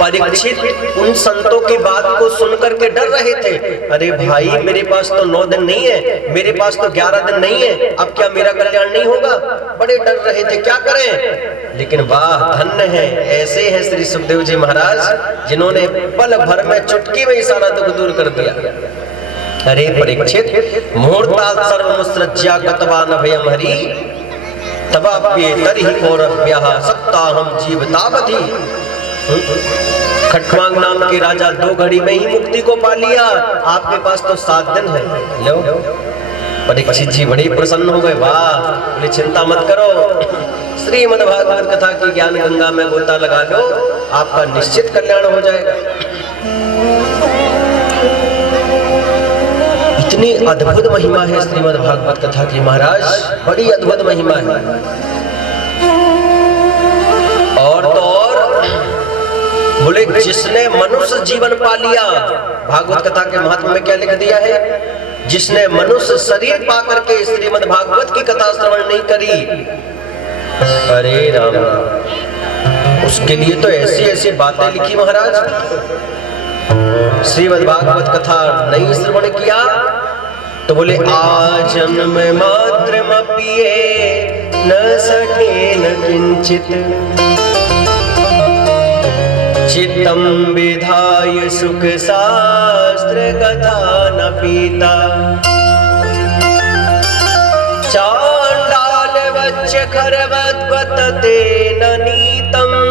परीक्षित उन संतों की बात को सुनकर के डर रहे थे। अरे भाई मेरे पास तो 9 दिन नहीं है, मेरे पास तो 11 दिन नहीं है, अब क्या मेरा कल्याण नहीं होगा? बड़े डर रहे थे, क्या करें? लेकिन वाह धन्य है, ऐसे हैं श्री सुखदेव जी महाराज जिन्होंने पल भर में चुटकी में ही सारा दुख दूर कर दिया। अरे परीक्षित मुहूर्तात् सर्वमुत्सृज्य गतवान् अभयम् हरि तवाप्ये तर्हि कौरव्यः सप्ताहं जीवितावधि। खटवांग नाम के राजा 2 घड़ी में ही मुक्ति को पा लिया, आपके पास तो 7 दिन है। लो परीक्षित जी बड़ी प्रसन्न हो गए। वाह, बोले चिंता मत करो, श्रीमद् भागवत कथा की ज्ञान गंगा में गोता लगा लो, आपका निश्चित कल्याण हो जाएगा। इतनी अद्भुत महिमा है श्रीमद् भागवत कथा की महाराज, बड़ी अद्भुत महिमा है। और तो और बोले जिसने मनुष्य जीवन पा लिया, भागवत कथा के महत्व में क्या लिख दिया है? जिसने मनुष्य शरीर पा करके श्रीमद् भागवत की कथा श्रवण नहीं करी, अरे राम, उसके लिए तो ऐसी ऐसी बातें लिखी महाराज। श्रीमद् भागवत कथा नहीं श्रवण किया तो बोले आजन्म मात्रमपिये न सठेन किंचित चित्तं विधाय सुख शास्त्र कथा न पीता। चांडाल वच्च खरवद्वत तेन नीतम्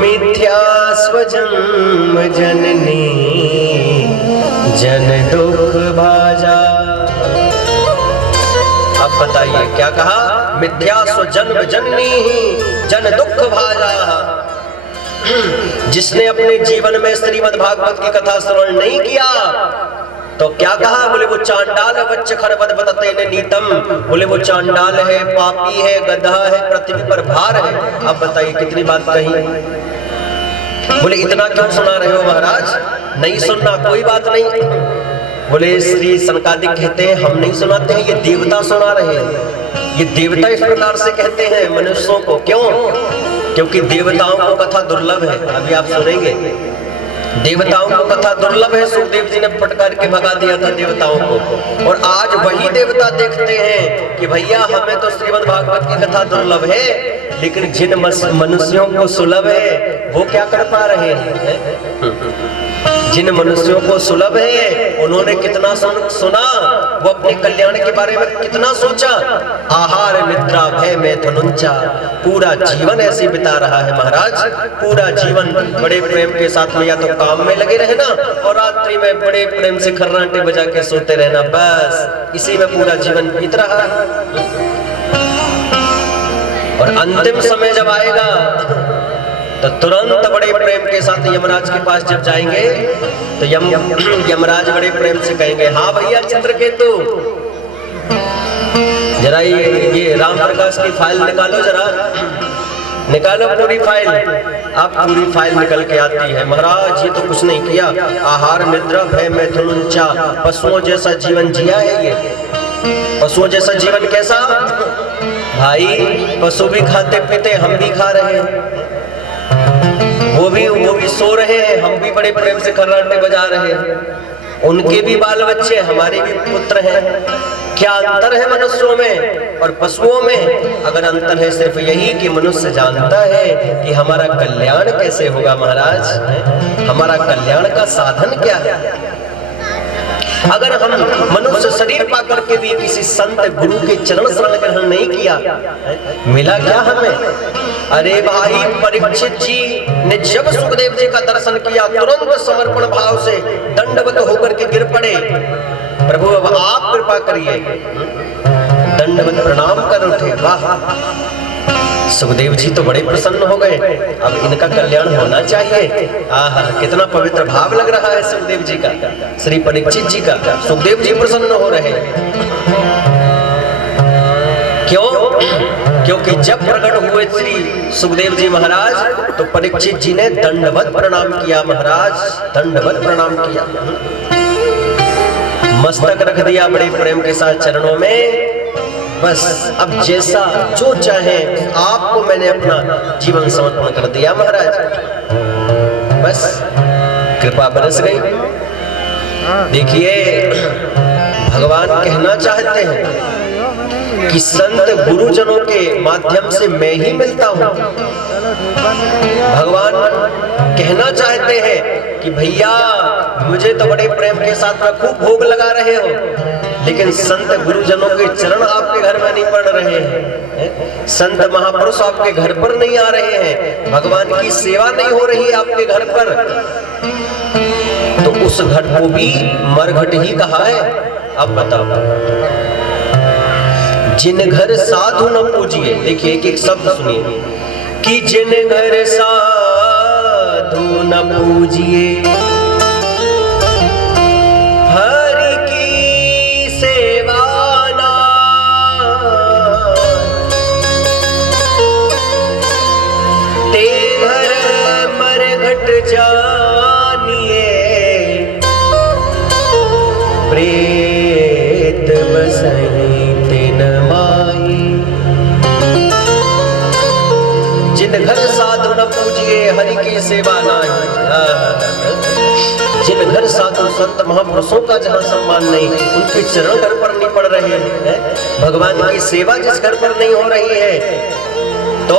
मिथ्या स्वजन्म जननी जन दुख भाजा। अब बताइए क्या कहा? मिथ्या स्वजन्म जननी जन दुख भाजा। जिसने अपने जीवन में श्रीमद् भागवत की कथा श्रवण नहीं किया तो क्या कहा? बोले वो चांडाल वच्च खरवद्वत नीतम। बोले वो चांडाल है, पापी है, गधा है, पृथ्वी पर भार है। अब बताइए कितनी बात कही। बोले इतना क्यों सुना रहे हो महाराज? नहीं सुनना कोई बात नहीं। बोले श्री सनकादिक कहते हैं हम नहीं सुनाते हैं, ये देवता सुना रहे हैं। ये देवता इस प्रकार से कहते हैं मनुष्यों को। क्यों? क्योंकि देवताओं को कथा दुर्लभ है। अभी आप सुनेंगे देवताओं को कथा दुर्लभ है। सुखदेव जी ने फटकार के भगा दिया था देवताओं को, और आज वही देवता देखते हैं कि भैया हमें तो श्रीमद् भागवत की कथा दुर्लभ है, लेकिन जिन मनुष्यों को सुलभ है वो क्या कर पा रहे हैं? जिन मनुष्यों को सुलभ है उन्होंने कितना सुना, वो अपने कल्याण के बारे में कितना सोचा। आहार निद्रा भय में धनुंचा, पूरा जीवन ऐसे बिता रहा है महाराज। पूरा जीवन बड़े प्रेम के साथ में या तो काम में लगे रहना और रात्रि में बड़े प्रेम से खर्राटे बजा के सोते रहना, बस इसी में पूरा जीवन बीत रहा है। और अंतिम समय जब आएगा तो तुरंत बड़े प्रेम के साथ यमराज के पास जब जाएंगे तो यमराज बड़े प्रेम से कहेंगे, हाँ भैया चित्रकेतु, जरा ये राम प्रकाश की फाइल निकालो, जरा निकालो पूरी फाइल। अब पूरी फाइल निकल के आती है। महाराज ये तो कुछ नहीं किया, आहार निद्रा भय मैथुन उंचा, पशुओं जैसा जीवन जिया है ये। पशुओं जैसा जीवन कैसा भाई? पशु भी खाते पीते, हम भी खा रहे हैं, वो भी सो रहे हैं, हम भी बड़े प्रेम से खर्राटे बजा रहे हैं, उनके भी बाल बच्चे, हमारे भी पुत्र हैं। क्या अंतर है मनुष्यों में और पशुओं में? अगर अंतर है सिर्फ यही कि मनुष्य जानता है कि हमारा कल्याण कैसे होगा। महाराज हमारा कल्याण का साधन क्या है? अगर हम मनुष्य शरीर पाकर के भी किसी संत गुरु के चरण शरण ग्रहण नहीं किया, मिला क्या हमें? अरे भाई परीक्षित जी ने जब सुखदेव जी का दर्शन किया, तुरंत समर्पण भाव से दंडवत होकर के गिर पड़े। प्रभु अब आप कृपा करिए। दंडवत प्रणाम कर उठे। वाह, सुखदेव जी तो बड़े प्रसन्न हो गए, अब इनका कल्याण होना चाहिए। आहा, कितना पवित्र भाव लग रहा है सुखदेव जी का, श्री परीक्षित जी का। सुखदेव जी प्रसन्न हो रहे। क्यों? क्योंकि जब प्रकट हुए श्री सुखदेव जी महाराज तो परीक्षित जी ने दंडवत प्रणाम किया। महाराज दंडवत प्रणाम किया, मस्तक रख दिया बड़े प्रेम के साथ चरणों में। बस अब जैसा जो चाहे आपको मैंने अपना जीवन समर्पण कर दिया महाराज। बस कृपा बरस गई। देखिए भगवान कहना चाहते हैं कि संत गुरुजनों के माध्यम से मैं ही मिलता हूँ। भगवान कहना चाहते हैं कि भैया मुझे तो बड़े प्रेम के साथ में खूब भोग लगा रहे हो, लेकिन संत गुरुजनों के चरण आपके घर में नहीं पड़ रहे हैं, संत महापुरुष आपके घर पर नहीं आ रहे हैं, भगवान की सेवा नहीं हो रही है आपके घर पर, तो उस घट को भी मरघट ही कहा है। अब बताओ, जिन घर साधु न पूजिए, देखिए एक एक शब्द सुनिए, कि जिन घर साधु न पूजिए, हरि की सेवा ना, ते घर मरघट जानिए, प्रेत बसई तिन माई। जिन घर साधु न पूजिए, हरि की सेवा नाही। जिन घर साधु संत महापुरुषों का जहाँ सम्मान नहीं, उनके चरण घर पर नहीं पड़ रहे हैं, भगवान की सेवा जिस घर पर नहीं हो रही है, तो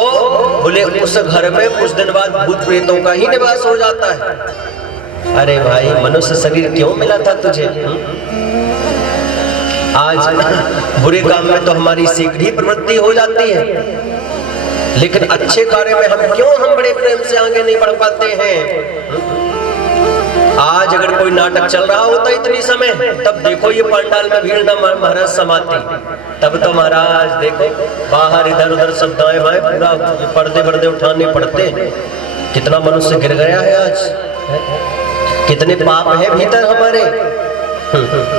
बोले उस घर में कुछ दिन बाद भूत प्रेतों का ही निवास हो जाता है। अरे भाई मनुष्य शरीर क्यों मिला था तुझे? आज बुरे काम में तो हमारी शीघ्र ही प्रवृत्ति हो जाती है, लेकिन अच्छे कार्य में हम बड़े प्रेम से आगे नहीं बढ़ पाते हैं। आज अगर कोई नाटक चल रहा होता इतनी समय, तब देखो ये पंडाल में भीड़ ना महाराज समाती, तब तो महाराज देखो बाहर इधर उधर सब दाएं बाएं पूरा पर्दे उठाने पड़ते। कितना मनुष्य गिर गया है आज, कितने पाप है भीतर हमारे,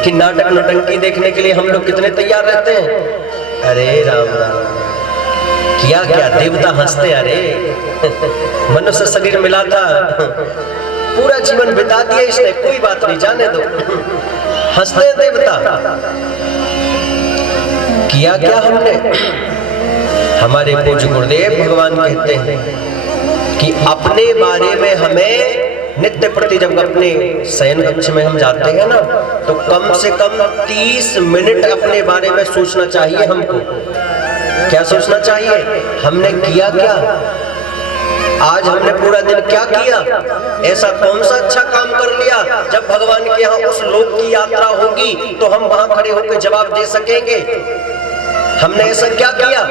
कि नाटक नौटंकी देखने के लिए हम लोग कितने तैयार रहते हैं। अरे राम राम, क्या क्या देवता हंसते। अरे मनुष्य शरीर मिला था, पूरा जीवन बिता दिया इसने, कोई बात नहीं, जाने दो, हंसते देवता। किया क्या हमने? हमारे पूज्य गुरुदेव भगवान कहते हैं कि अपने बारे में हमें नित्य प्रति जब अपने शयन कक्ष में हम जाते हैं ना, तो कम से कम 30 मिनट अपने बारे में सोचना चाहिए हमको। क्या सोचना चाहिए? हमने किया क्या, आज हमने पूरा दिन क्या किया, ऐसा कौन सा अच्छा काम कर लिया जब भगवान के यहाँ उस लोक की यात्रा होगी तो हम वहां खड़े होकर जवाब दे सकेंगे। हमने ऐसा क्या किया?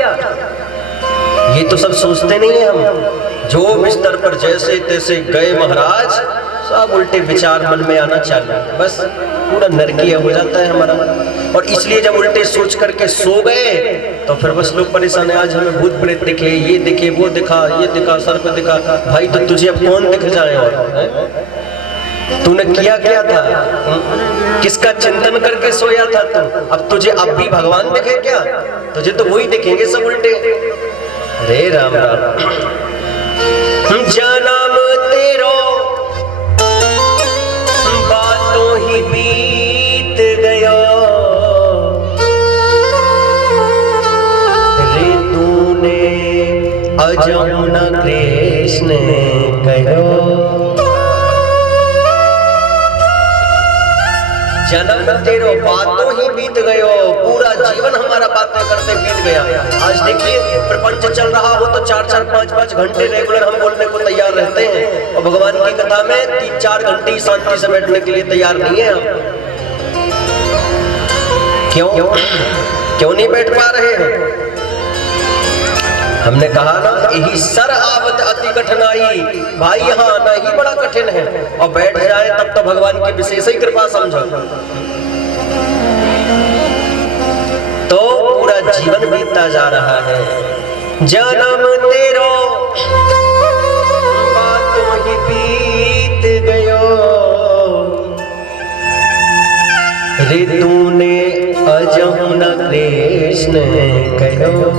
ये तो सब सोचते नहीं है हम। जो बिस्तर पर जैसे तैसे गए महाराज, सब उल्टे विचार मन में आना चालू, बस पूरा नरकीय हो जाता है हमारा। और इसलिए जब उल्टे सोच करके सो गए तो फिर बस लोग परेशान है, आज हमें भूत प्रेत दिखे, ये दिखे, वो दिखा, ये दिखा, सर्प दिखा। भाई तो तुझे अब कौन दिख जाए? और तूने किया क्या था? किसका चिंतन करके सोया था तू? अब तुझे अब भी भगवान दिखे क्या? तुझे तो वही दिखेंगे सब उल्टे। रे राम राम। जन्म तेरो बातों ही बीत गया, रे तूने अजमुना कृष्ण कहो। जन्म तेरो बातों ही बीत गयो, पूरा जीवन हमारा बातें करते बीत गया। आज देखिए प्रपंच चल रहा हो तो 4-4, 5-5 घंटे रेगुलर हम बोलने को तैयार रहते हैं, और भगवान की कथा में 3-4 घंटे शांति से बैठने के लिए तैयार नहीं है हम। क्यों नहीं बैठ पा रहे हैं? हमने कहा ना, यही सर आवत अति कठिनाई, भाई यहाँ आना ही बड़ा कठिन है, और बैठ जाए तब तो भगवान की विशेष ही कृपा समझो। तो पूरा जीवन बीतता जा रहा है। जन्म तेरो बातों ही बीत गयो, रे तूने अजमुना कृष्ण कहो।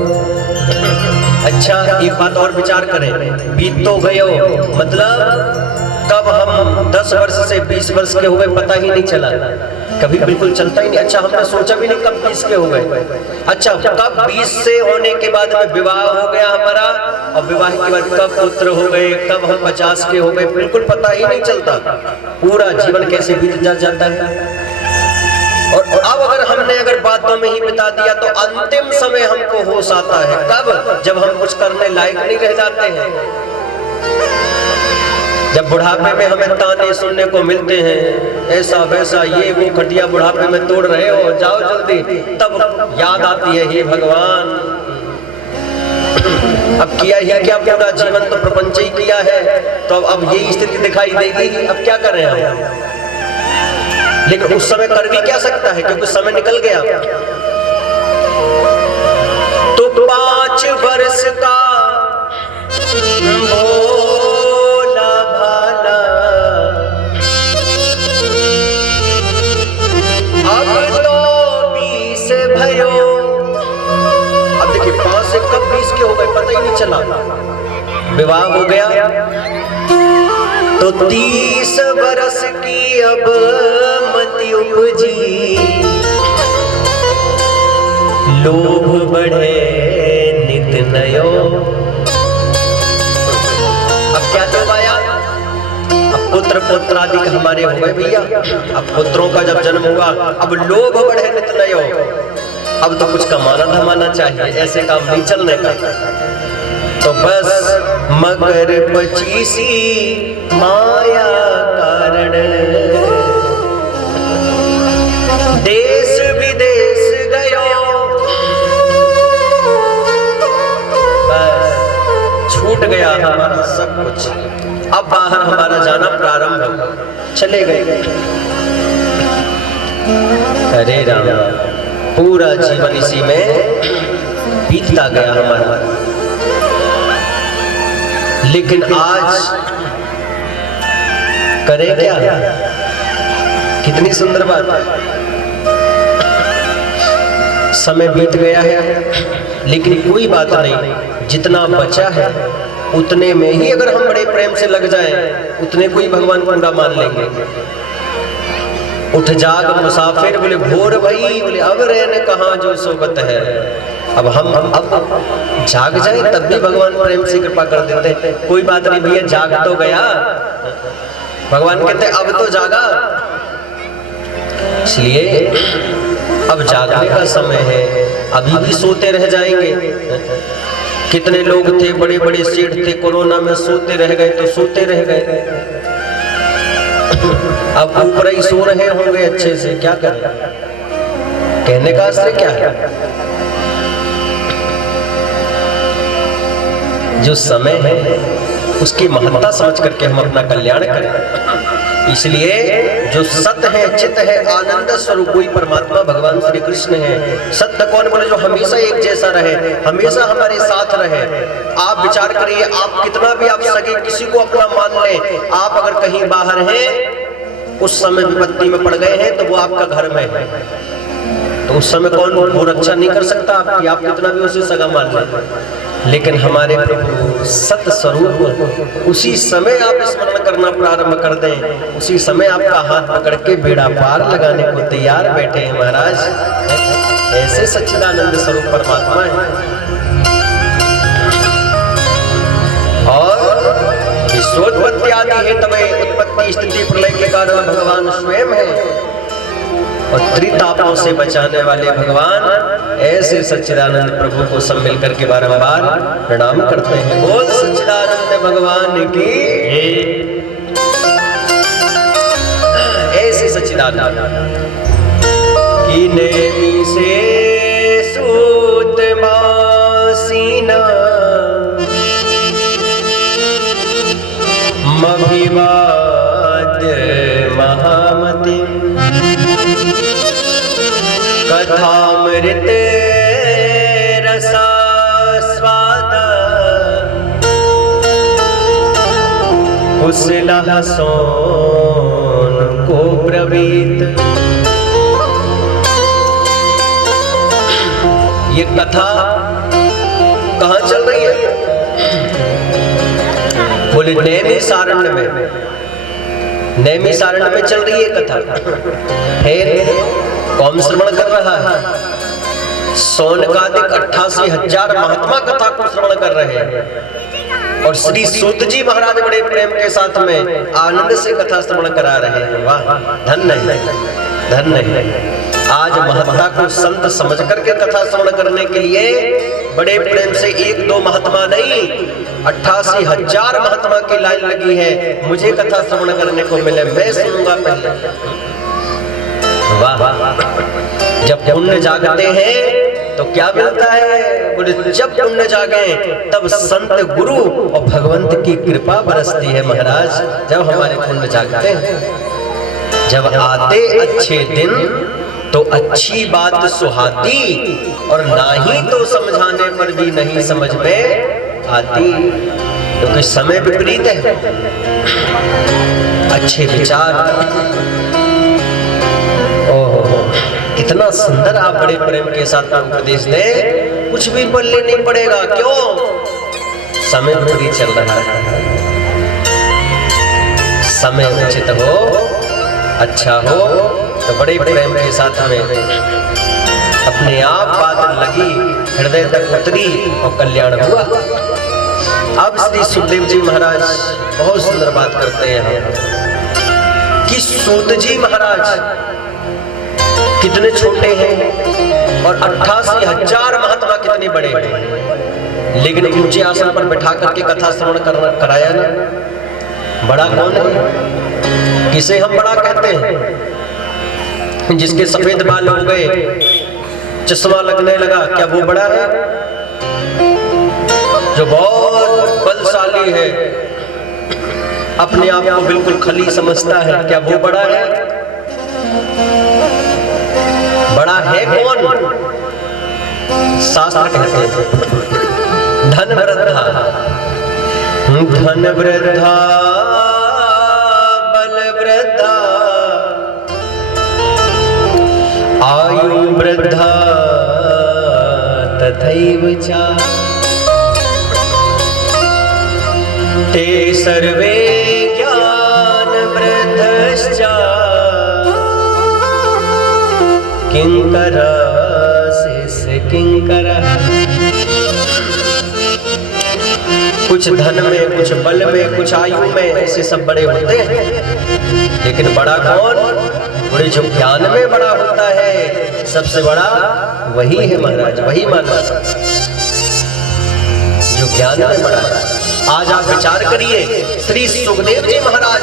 अच्छा, एक बात और विचार करें, बीत तो गयो मतलब कब हम 10 वर्ष से 20 वर्ष के हो गए पता ही नहीं चला, कभी बिल्कुल चलता ही नहीं। अच्छा, हमने सोचा भी नहीं कब 20 के हो गए। अच्छा, कब 20 से होने के बाद में विवाह हो गया हमारा, और विवाह के बाद कब पुत्र हो गए, कब हम 50 के हो गए, बिल्कुल पता ही नहीं चलता। पूरा जीवन कैसे बीत जाता है। और अब अगर बातों में ही बिता दिया तो अंतिम समय हमको होश आता है कब? जब हम कुछ करने लायक नहीं रह जाते हैं। जब बुढ़ापे में हमें ताने सुनने को मिलते हैं, ऐसा वैसा, ये वो खटिया बुढ़ापे में तोड़ रहे हो, जाओ जल्दी, तब याद आती है, हे भगवान अब किया ही क्या, पूरा जीवन तो प्रपंच ही किया है, तो अब यही स्थिति दिखाई देगी, अब क्या करें हम? लेकिन उस समय कर भी क्या सकता है, क्योंकि समय निकल गया। तो 5 वर्ष का भोला भाला, अब तो 20 भयो। अब देखिए 5 से कब 20 के हो गए पता ही नहीं चला। विवाह हो गया तो 30 बरस की अब मति उपजी, लोभ बढ़े नित नयो। अब क्या लोभ आया? अब पुत्र पुत्रादि हमारे हो गए भैया। अब पुत्रों का जब जन्म हुआ, अब लोभ बढ़े नित नयो। अब तो कुछ कमाना धमाना चाहिए, ऐसे काम नहीं चलने का। तो बस मगर 25 माया कारण, देश विदेश गयो, बस छूट गया हमारा सब कुछ। अब बाहर हमारा जाना प्रारंभ, चले गए। अरे राम, पूरा जीवन इसी में बीतता गया हमारा। लेकिन आज करें क्या? कितनी सुंदर बात है। समय बीत गया है, लेकिन कोई बात नहीं, जितना बचा है उतने में ही अगर हम बड़े प्रेम से लग जाएं, उतने को ही भगवान पूरा मान लेंगे। उठ जाग मुसाफिर, बोले भोर भई, बोले अब रहने कहाँ जो सोबत है। अब हम अब जाग जाए तब भी भगवान प्रेम से कृपा कर देते हैं। कोई बात नहीं भैया, जाग तो गया, भगवान कहते अब तो जागा। इसलिए अब जागने का समय है, अभी भी सोते रह जाएंगे। कितने लोग थे, बड़े बड़े सेठ थे, कोरोना में सोते रह गए तो सोते रह गए। अब ऊपर ही सो रहे होंगे अच्छे से, क्या करें? कहने का आश्रय क्या है? जो समय है उसकी महत्ता समझ करके हम अपना कल्याण करें। इसलिए जो सत्य है, चित है, आनंद स्वरूप कोई परमात्मा भगवान श्री कृष्ण है। सत्य कौन बोले? जो हमेशा एक जैसा रहे, हमेशा हमारे साथ रहे। आप विचार करिए, आप कितना भी आप सगे किसी को अपना मान लें, आप अगर कहीं बाहर हैं, उस समय विपत्ति में पड़ गए हैं, तो वो आपका घर में है, तो उस समय कौन वो रक्षा नहीं कर सकता आपकी, आप कितना भी उसे सगा मान लें। लेकिन हमारे प्रभु सत्य स्वरूप उसी समय आप स्मरण करना प्रारंभ कर दें, उसी समय आपका हाथ पकड़ के बेड़ा पार लगाने को तैयार बैठे हैं महाराज। ऐसे सच्चिदानंद स्वरूप परमात्मा है। और विश्वोत्पत्ति आदि है तमें उत्पत्ति स्थिति प्रलय के कारण भगवान स्वयं है, और त्रितापों से बचाने वाले भगवान ऐसे सच्चिदानंद प्रभु को सब मिलकर के बारंबार प्रणाम करते हैं। बोल सच्चिदानंद भगवान की। ऐसे सच्चिदानंद की नेमी से सूत मासीना मभिवाद महामति कथामृत रसा स्वाद कुशलः सोन को प्रवीत। ये कथा कहाँ चल रही है? बोले नैमी सारण्य में, नैमी सारण्य में चल रही है कथा। फिर कौन श्रवण कर रहा है? सौनकादिक 88,000 महात्मा कथा को श्रवण कर रहे हैं, और श्री सूत जी महाराज बड़े प्रेम के साथ में आनंद से कथा श्रवण करा रहे हैं। वाह, धन्य है, धन्य है। आज महत्ता को संत समझ करके कथा श्रवण करने के लिए बड़े प्रेम से एक दो महात्मा नहीं, 88,000 महात्मा की लाइन लगी है। मुझे कथा श्रवण करने को मिले, मैं सुनूंगा पहले। वाह, जब पुण्य जागते हैं तो क्या मिलता है? बोले जब पुण्य जागे तब संत गुरु और भगवंत की कृपा बरसती है महाराज। जब हमारे पुण्य जागते हैं, जब आते अच्छे दिन तो अच्छी बात सुहाती, और ना ही तो समझाने पर भी नहीं समझ में आती, क्योंकि समय विपरीत है। अच्छे विचार, कितना सुंदर आप बड़े प्रेम के साथ उपदेश दें, कुछ भी पल्ले नहीं पड़ेगा। क्यों? समय पूरी चल रहा है। समय उचित हो, अच्छा हो, तो बड़े प्रेम के साथ में अपने आप बात लगी, हृदय तक उतरी और कल्याण हुआ। अब श्री सुखदेव जी महाराज बहुत सुंदर बात करते हैं कि सूत जी महाराज कितने छोटे हैं और 88,000 महात्मा कितने बड़े हैं, लेकिन ऊंचे आसन पर बैठा करके कथा श्रवण कराया ना। बड़ा कौन है? किसे हम बड़ा कहते हैं? जिसके सफेद बाल हो गए, चश्मा लगने लगा, क्या वो बड़ा है? जो बहुत बलशाली है, अपने आप को बिल्कुल खली समझता है, क्या वो बड़ा है? बड़ा है कौन? शास्त्र कहते हैं धन वृद्धा, धन वृद्धा बल वृद्धा आयु वृद्धा तथैव च ते सर्वे ज्ञान वृद्धश्च किंकर से किंकर। कुछ धन में, कुछ बल में, कुछ आयु में, ऐसे सब बड़े होते हैं, लेकिन बड़ा कौन? बड़े जो ज्ञान में बड़ा होता है, सबसे बड़ा वही है महाराज, वही माना जो ज्ञान में बड़ा है। आज आप विचार करिए, श्री सुखदेव जी महाराज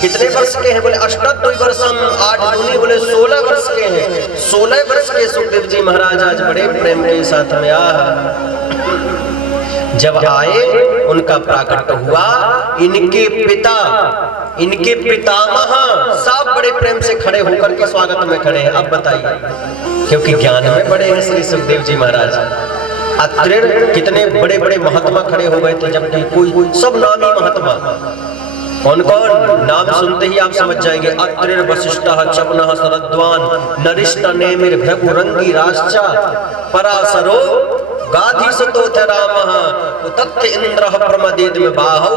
कितने वर्ष के हैं? बोले 88 वर्षम, 8 दूनी बोले 16 वर्ष के हैं। 16 वर्ष के सुखदेव जी महाराज आज बड़े प्रेम के साथ में जब आए उनका प्राकट्य हुआ, इनके पितामह सब बड़े प्रेम से खड़े होकर के स्वागत में खड़े हैं। अब बताइए, क्योंकि ज्ञान में बड़े हैं श्री सुखदेव जी महाराज। अत्रेय कितने बड़े बड़े महात्मा खड़े हो गए थे, जबकि कोई सब नामी महात्मा। कौन कौन? नाम सुनते ही आप समझ जाएंगे। अत्रेय वशिष्ठः चपनः शरद्वान नरिष्ठ नेमिर भृगुरंगी राश्चा पराशरो गाधिसतोथ रामः उतत्थ इंद्रः प्रमदेद में बाहु।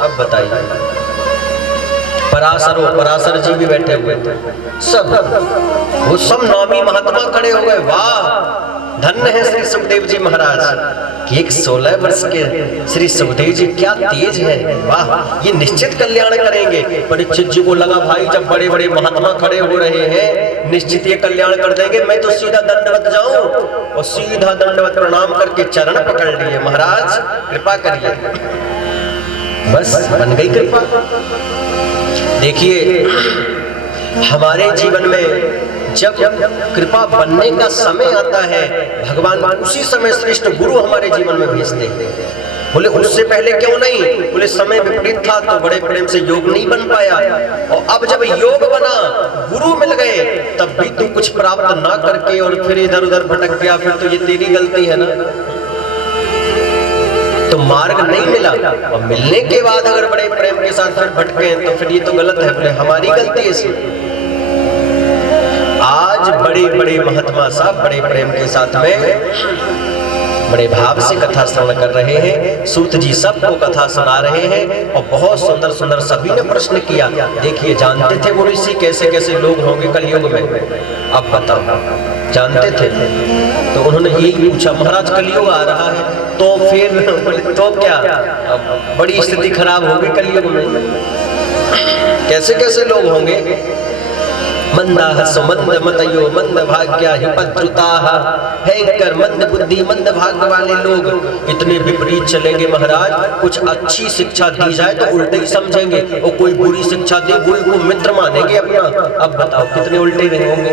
अब बताइए, पराशर जी भी बैठे हुए थे, वो सब नामी महात्मा खड़े हो गए। वाह, धन्य है श्री सुखदेव जी महाराज कि एक 16 वर्ष के श्री सुखदेव जी क्या तेज है। वाह, ये निश्चित कल्याण करेंगे। परीक्षित जी को लगा भाई जब बड़े बड़े महात्मा खड़े हो रहे हैं निश्चित ये कल्याण कर देंगे, मैं तो सीधा दंडवत जाऊं। और सीधा दंडवत प्रणाम करके चरण पकड़ लिए, महाराज कृपा करिए। बस बन गई कृपा। देखिए, हमारे जीवन में जब कृपा बनने का समय आता है, भगवान उसी समय श्रेष्ठ गुरु हमारे जीवन में भेजते हैं। बोले उससे पहले क्यों नहीं? बोले समय विपरीत था तो बड़े प्रेम से योग नहीं बन पाया, और अब जब योग बना, गुरु मिल गए, तब भी तू कुछ प्राप्त ना करके और फिर इधर उधर भटक गया, फिर तो ये तेरी गलती है ना। तो मार्ग नहीं मिला और मिलने के बाद अगर बड़े प्रेम के साथ फिर भटके तो फिर ये तो गलत है। बोले हमारी गलती है इसमें। आज बड़े बड़े महात्मा साहब बड़े प्रेम के साथ में बड़े भाव से कथा श्रवण कर रहे हैं। सूत जी सबको कथा सुना रहे हैं और बहुत सुंदर सुंदर सभी ने प्रश्न किया। देखिए, जानते थे वो ऋषि कैसे कैसे लोग होंगे कलयुग में? अब बताओ, जानते थे? तो उन्होंने यही पूछा, महाराज कलयुग आ रहा है तो फिर तो क्या, अब बड़ी स्थिति खराब होगी कलयुग में। कैसे कैसे लोग होंगे? मंदाः सुमंद मतयो मंद भाग्या हिपद्रुताः, भयंकर मंद बुद्धि मंद भाग्य वाले लोग इतने विपरीत चलेंगे महाराज। कुछ अच्छी शिक्षा दी जाए तो उल्टे ही समझेंगे, और कोई बुरी शिक्षा दे गुरु को मित्र मानेंगे अपना। अब बताओ कितने उल्टे होंगे।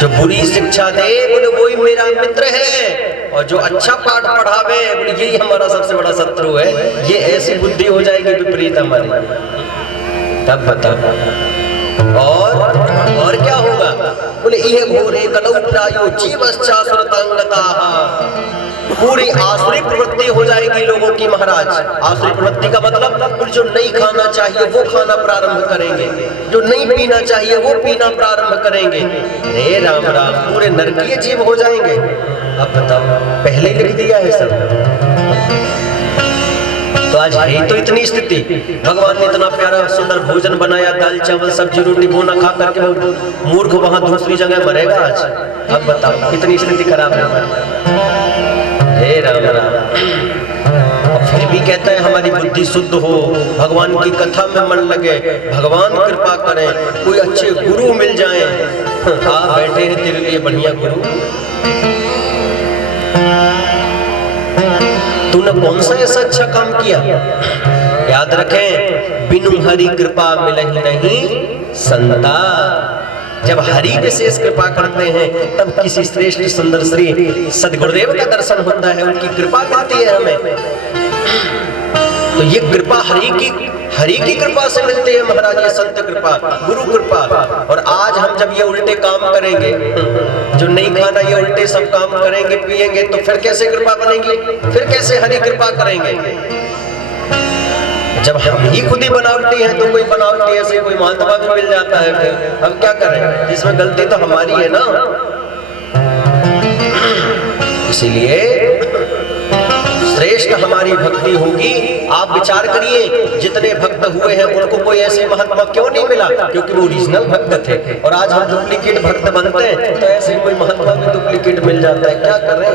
जो बुरी शिक्षा दे बोले वही मेरा मित्र है, और जो अच्छा पाठ पढ़ावे बोले यही हमारा सबसे बड़ा शत्रु है। ये ऐसी बुद्धि हो जाएगी विपरीत हमारी। तब बताओ और क्या होगा? बोले इह घोरे कलौ प्रायो जीवश्चासुरतांगताः, पूरी आसुरी प्रवृत्ति हो जाएगी लोगों की महाराज। आसुरी प्रवृत्ति का मतलब जो नहीं खाना चाहिए वो खाना प्रारंभ करेंगे, जो नहीं पीना चाहिए वो पीना प्रारंभ करेंगे। हे राम राम, पूरे नरकीय जीव हो जाएंगे। अब बताओ, पहले लिख दिया है सब। तो आज है तो इतनी स्थिति। भगवान ने इतना प्यारा सुंदर भोजन बनाया, दाल चावल सब्जी रोटी बोना खा करके वो मूर्ख वहां दूसरी जगह मरेगा आज। अब बताओ कितनी स्थिति खराब है हमारी। हे राम राम, और फिर भी कहता है हमारी बुद्धि शुद्ध हो, भगवान की कथा में मन लगे, भगवान कृपा करें, कोई अच्छे गुरु मिल जाए। हाँ, बैठे हैं तेरे लिए बढ़िया गुरु। तूने कौन सा ऐसा अच्छा काम किया? याद रखें, बिनु हरि कृपा मिलहि नहीं संता। जब हरि विशेष कृपा करते हैं तब किसी श्रेष्ठ सुंदर श्री सदगुरुदेव का दर्शन होता है, उनकी कृपा मिलती है हमें। तो ये कृपा हरि की कृपा से मिलती है महाराज, ये संत कृपा, गुरु कृपा। और आज हम जब ये उल्टे काम करेंगे, जो नहीं खाना ये उल्टे सब काम करेंगे पिएंगे, तो फिर कैसे कृपा बनेगी? फिर कैसे हरि कृपा करेंगे? जब हम ही खुद ही बनावटी हैं तो कोई बनावटी ऐसे कोई महात्मा भी मिल जाता है, फिर हम क्या करें? जिसमें गलती तो हमारी है ना। इसीलिए श्रेष्ठ हमारी भक्ति होगी। आप विचार करिए, जितने भक्त हुए हैं उनको कोई ऐसे महात्मा क्यों नहीं मिला? क्योंकि वो ओरिजिनल भक्त थे। और आज हम डुप्लीकेट भक्त बनते हैं तो ऐसे कोई महात्मा भी डुप्लीकेट मिल जाता है। क्या करें,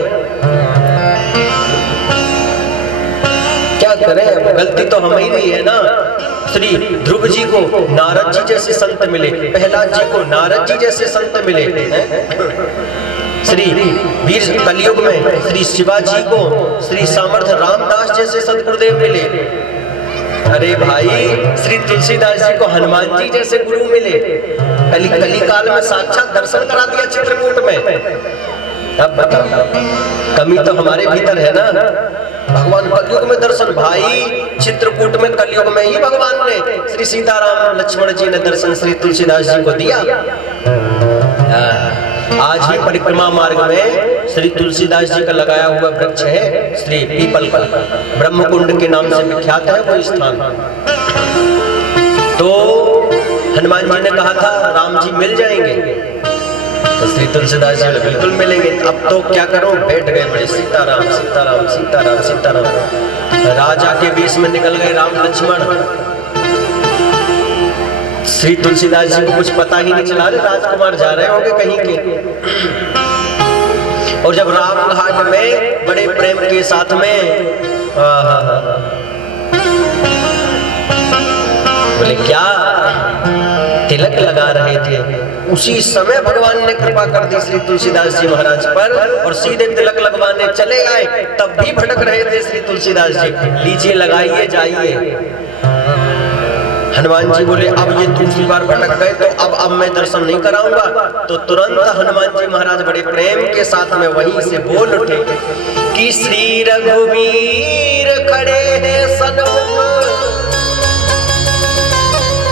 क्या करें? गलती तो हमें ही है ना। श्री ध्रुव जी को नारद जी जैसे संत मिले, प्रहलाद जी को नारद जी जैसे संत मिले, श्री वीर कलयुग में श्री शिवाजी को श्री सामर्थ्य रामदास जैसे सदगुरुदेव मिले। अरे भाई, श्री तुलसीदास जी को हनुमान जी जैसे गुरु मिले। कली काल में साक्षात दर्शन करा दिया चित्रकूट में। अब बताओ, कमी तो हमारे भीतर है ना। भगवान कलयुग में दर्शन, भाई चित्रकूट में कलयुग में ही भगवान ने श्री सीताराम लक्ष्मण जी ने दर्शन श्री तुलसीदास जी को दिया। आज ही परिक्रमा मार्ग में श्री तुलसीदास जी का लगाया हुआ वृक्ष है श्री पीपल का, ब्रह्मकुंड के नाम से विख्यात है वो स्थान। तो हनुमान जी ने कहा था राम जी मिल जाएंगे, तो श्री तुलसीदास जी बिल्कुल मिलेंगे। अब तो क्या करूं, बैठ गए बड़े सीताराम सीताराम सीताराम सीताराम। राजा के बीच में निकल गए राम लक्ष्मण। श्री तुलसीदास जी को कुछ पता ही नहीं चला, राजकुमार जा रहे होंगे कहीं के। और जब राम घाट में बड़े प्रेम के साथ में बोले क्या तिलक लगा रहे थे, उसी समय भगवान ने कृपा कर दी श्री तुलसीदास जी महाराज पर और सीधे तिलक लगवाने चले आए। तब भी भटक रहे थे श्री तुलसीदास जी, लीजिए लगाइए जाइए। हनुमान जी बोले अब ये दूसरी बार भटक गए तो अब मैं दर्शन नहीं कराऊंगा। तो तुरंत हनुमान जी महाराज बड़े प्रेम के साथ में वहीं से बोल उठे कि श्री रघुवीर खड़े हैं सन्मुख,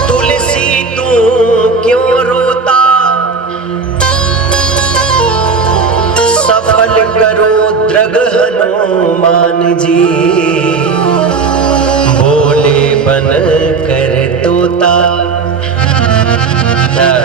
तुलसी तू क्यों रोता, सफल करो द्रग हनुमान जी, बोले बन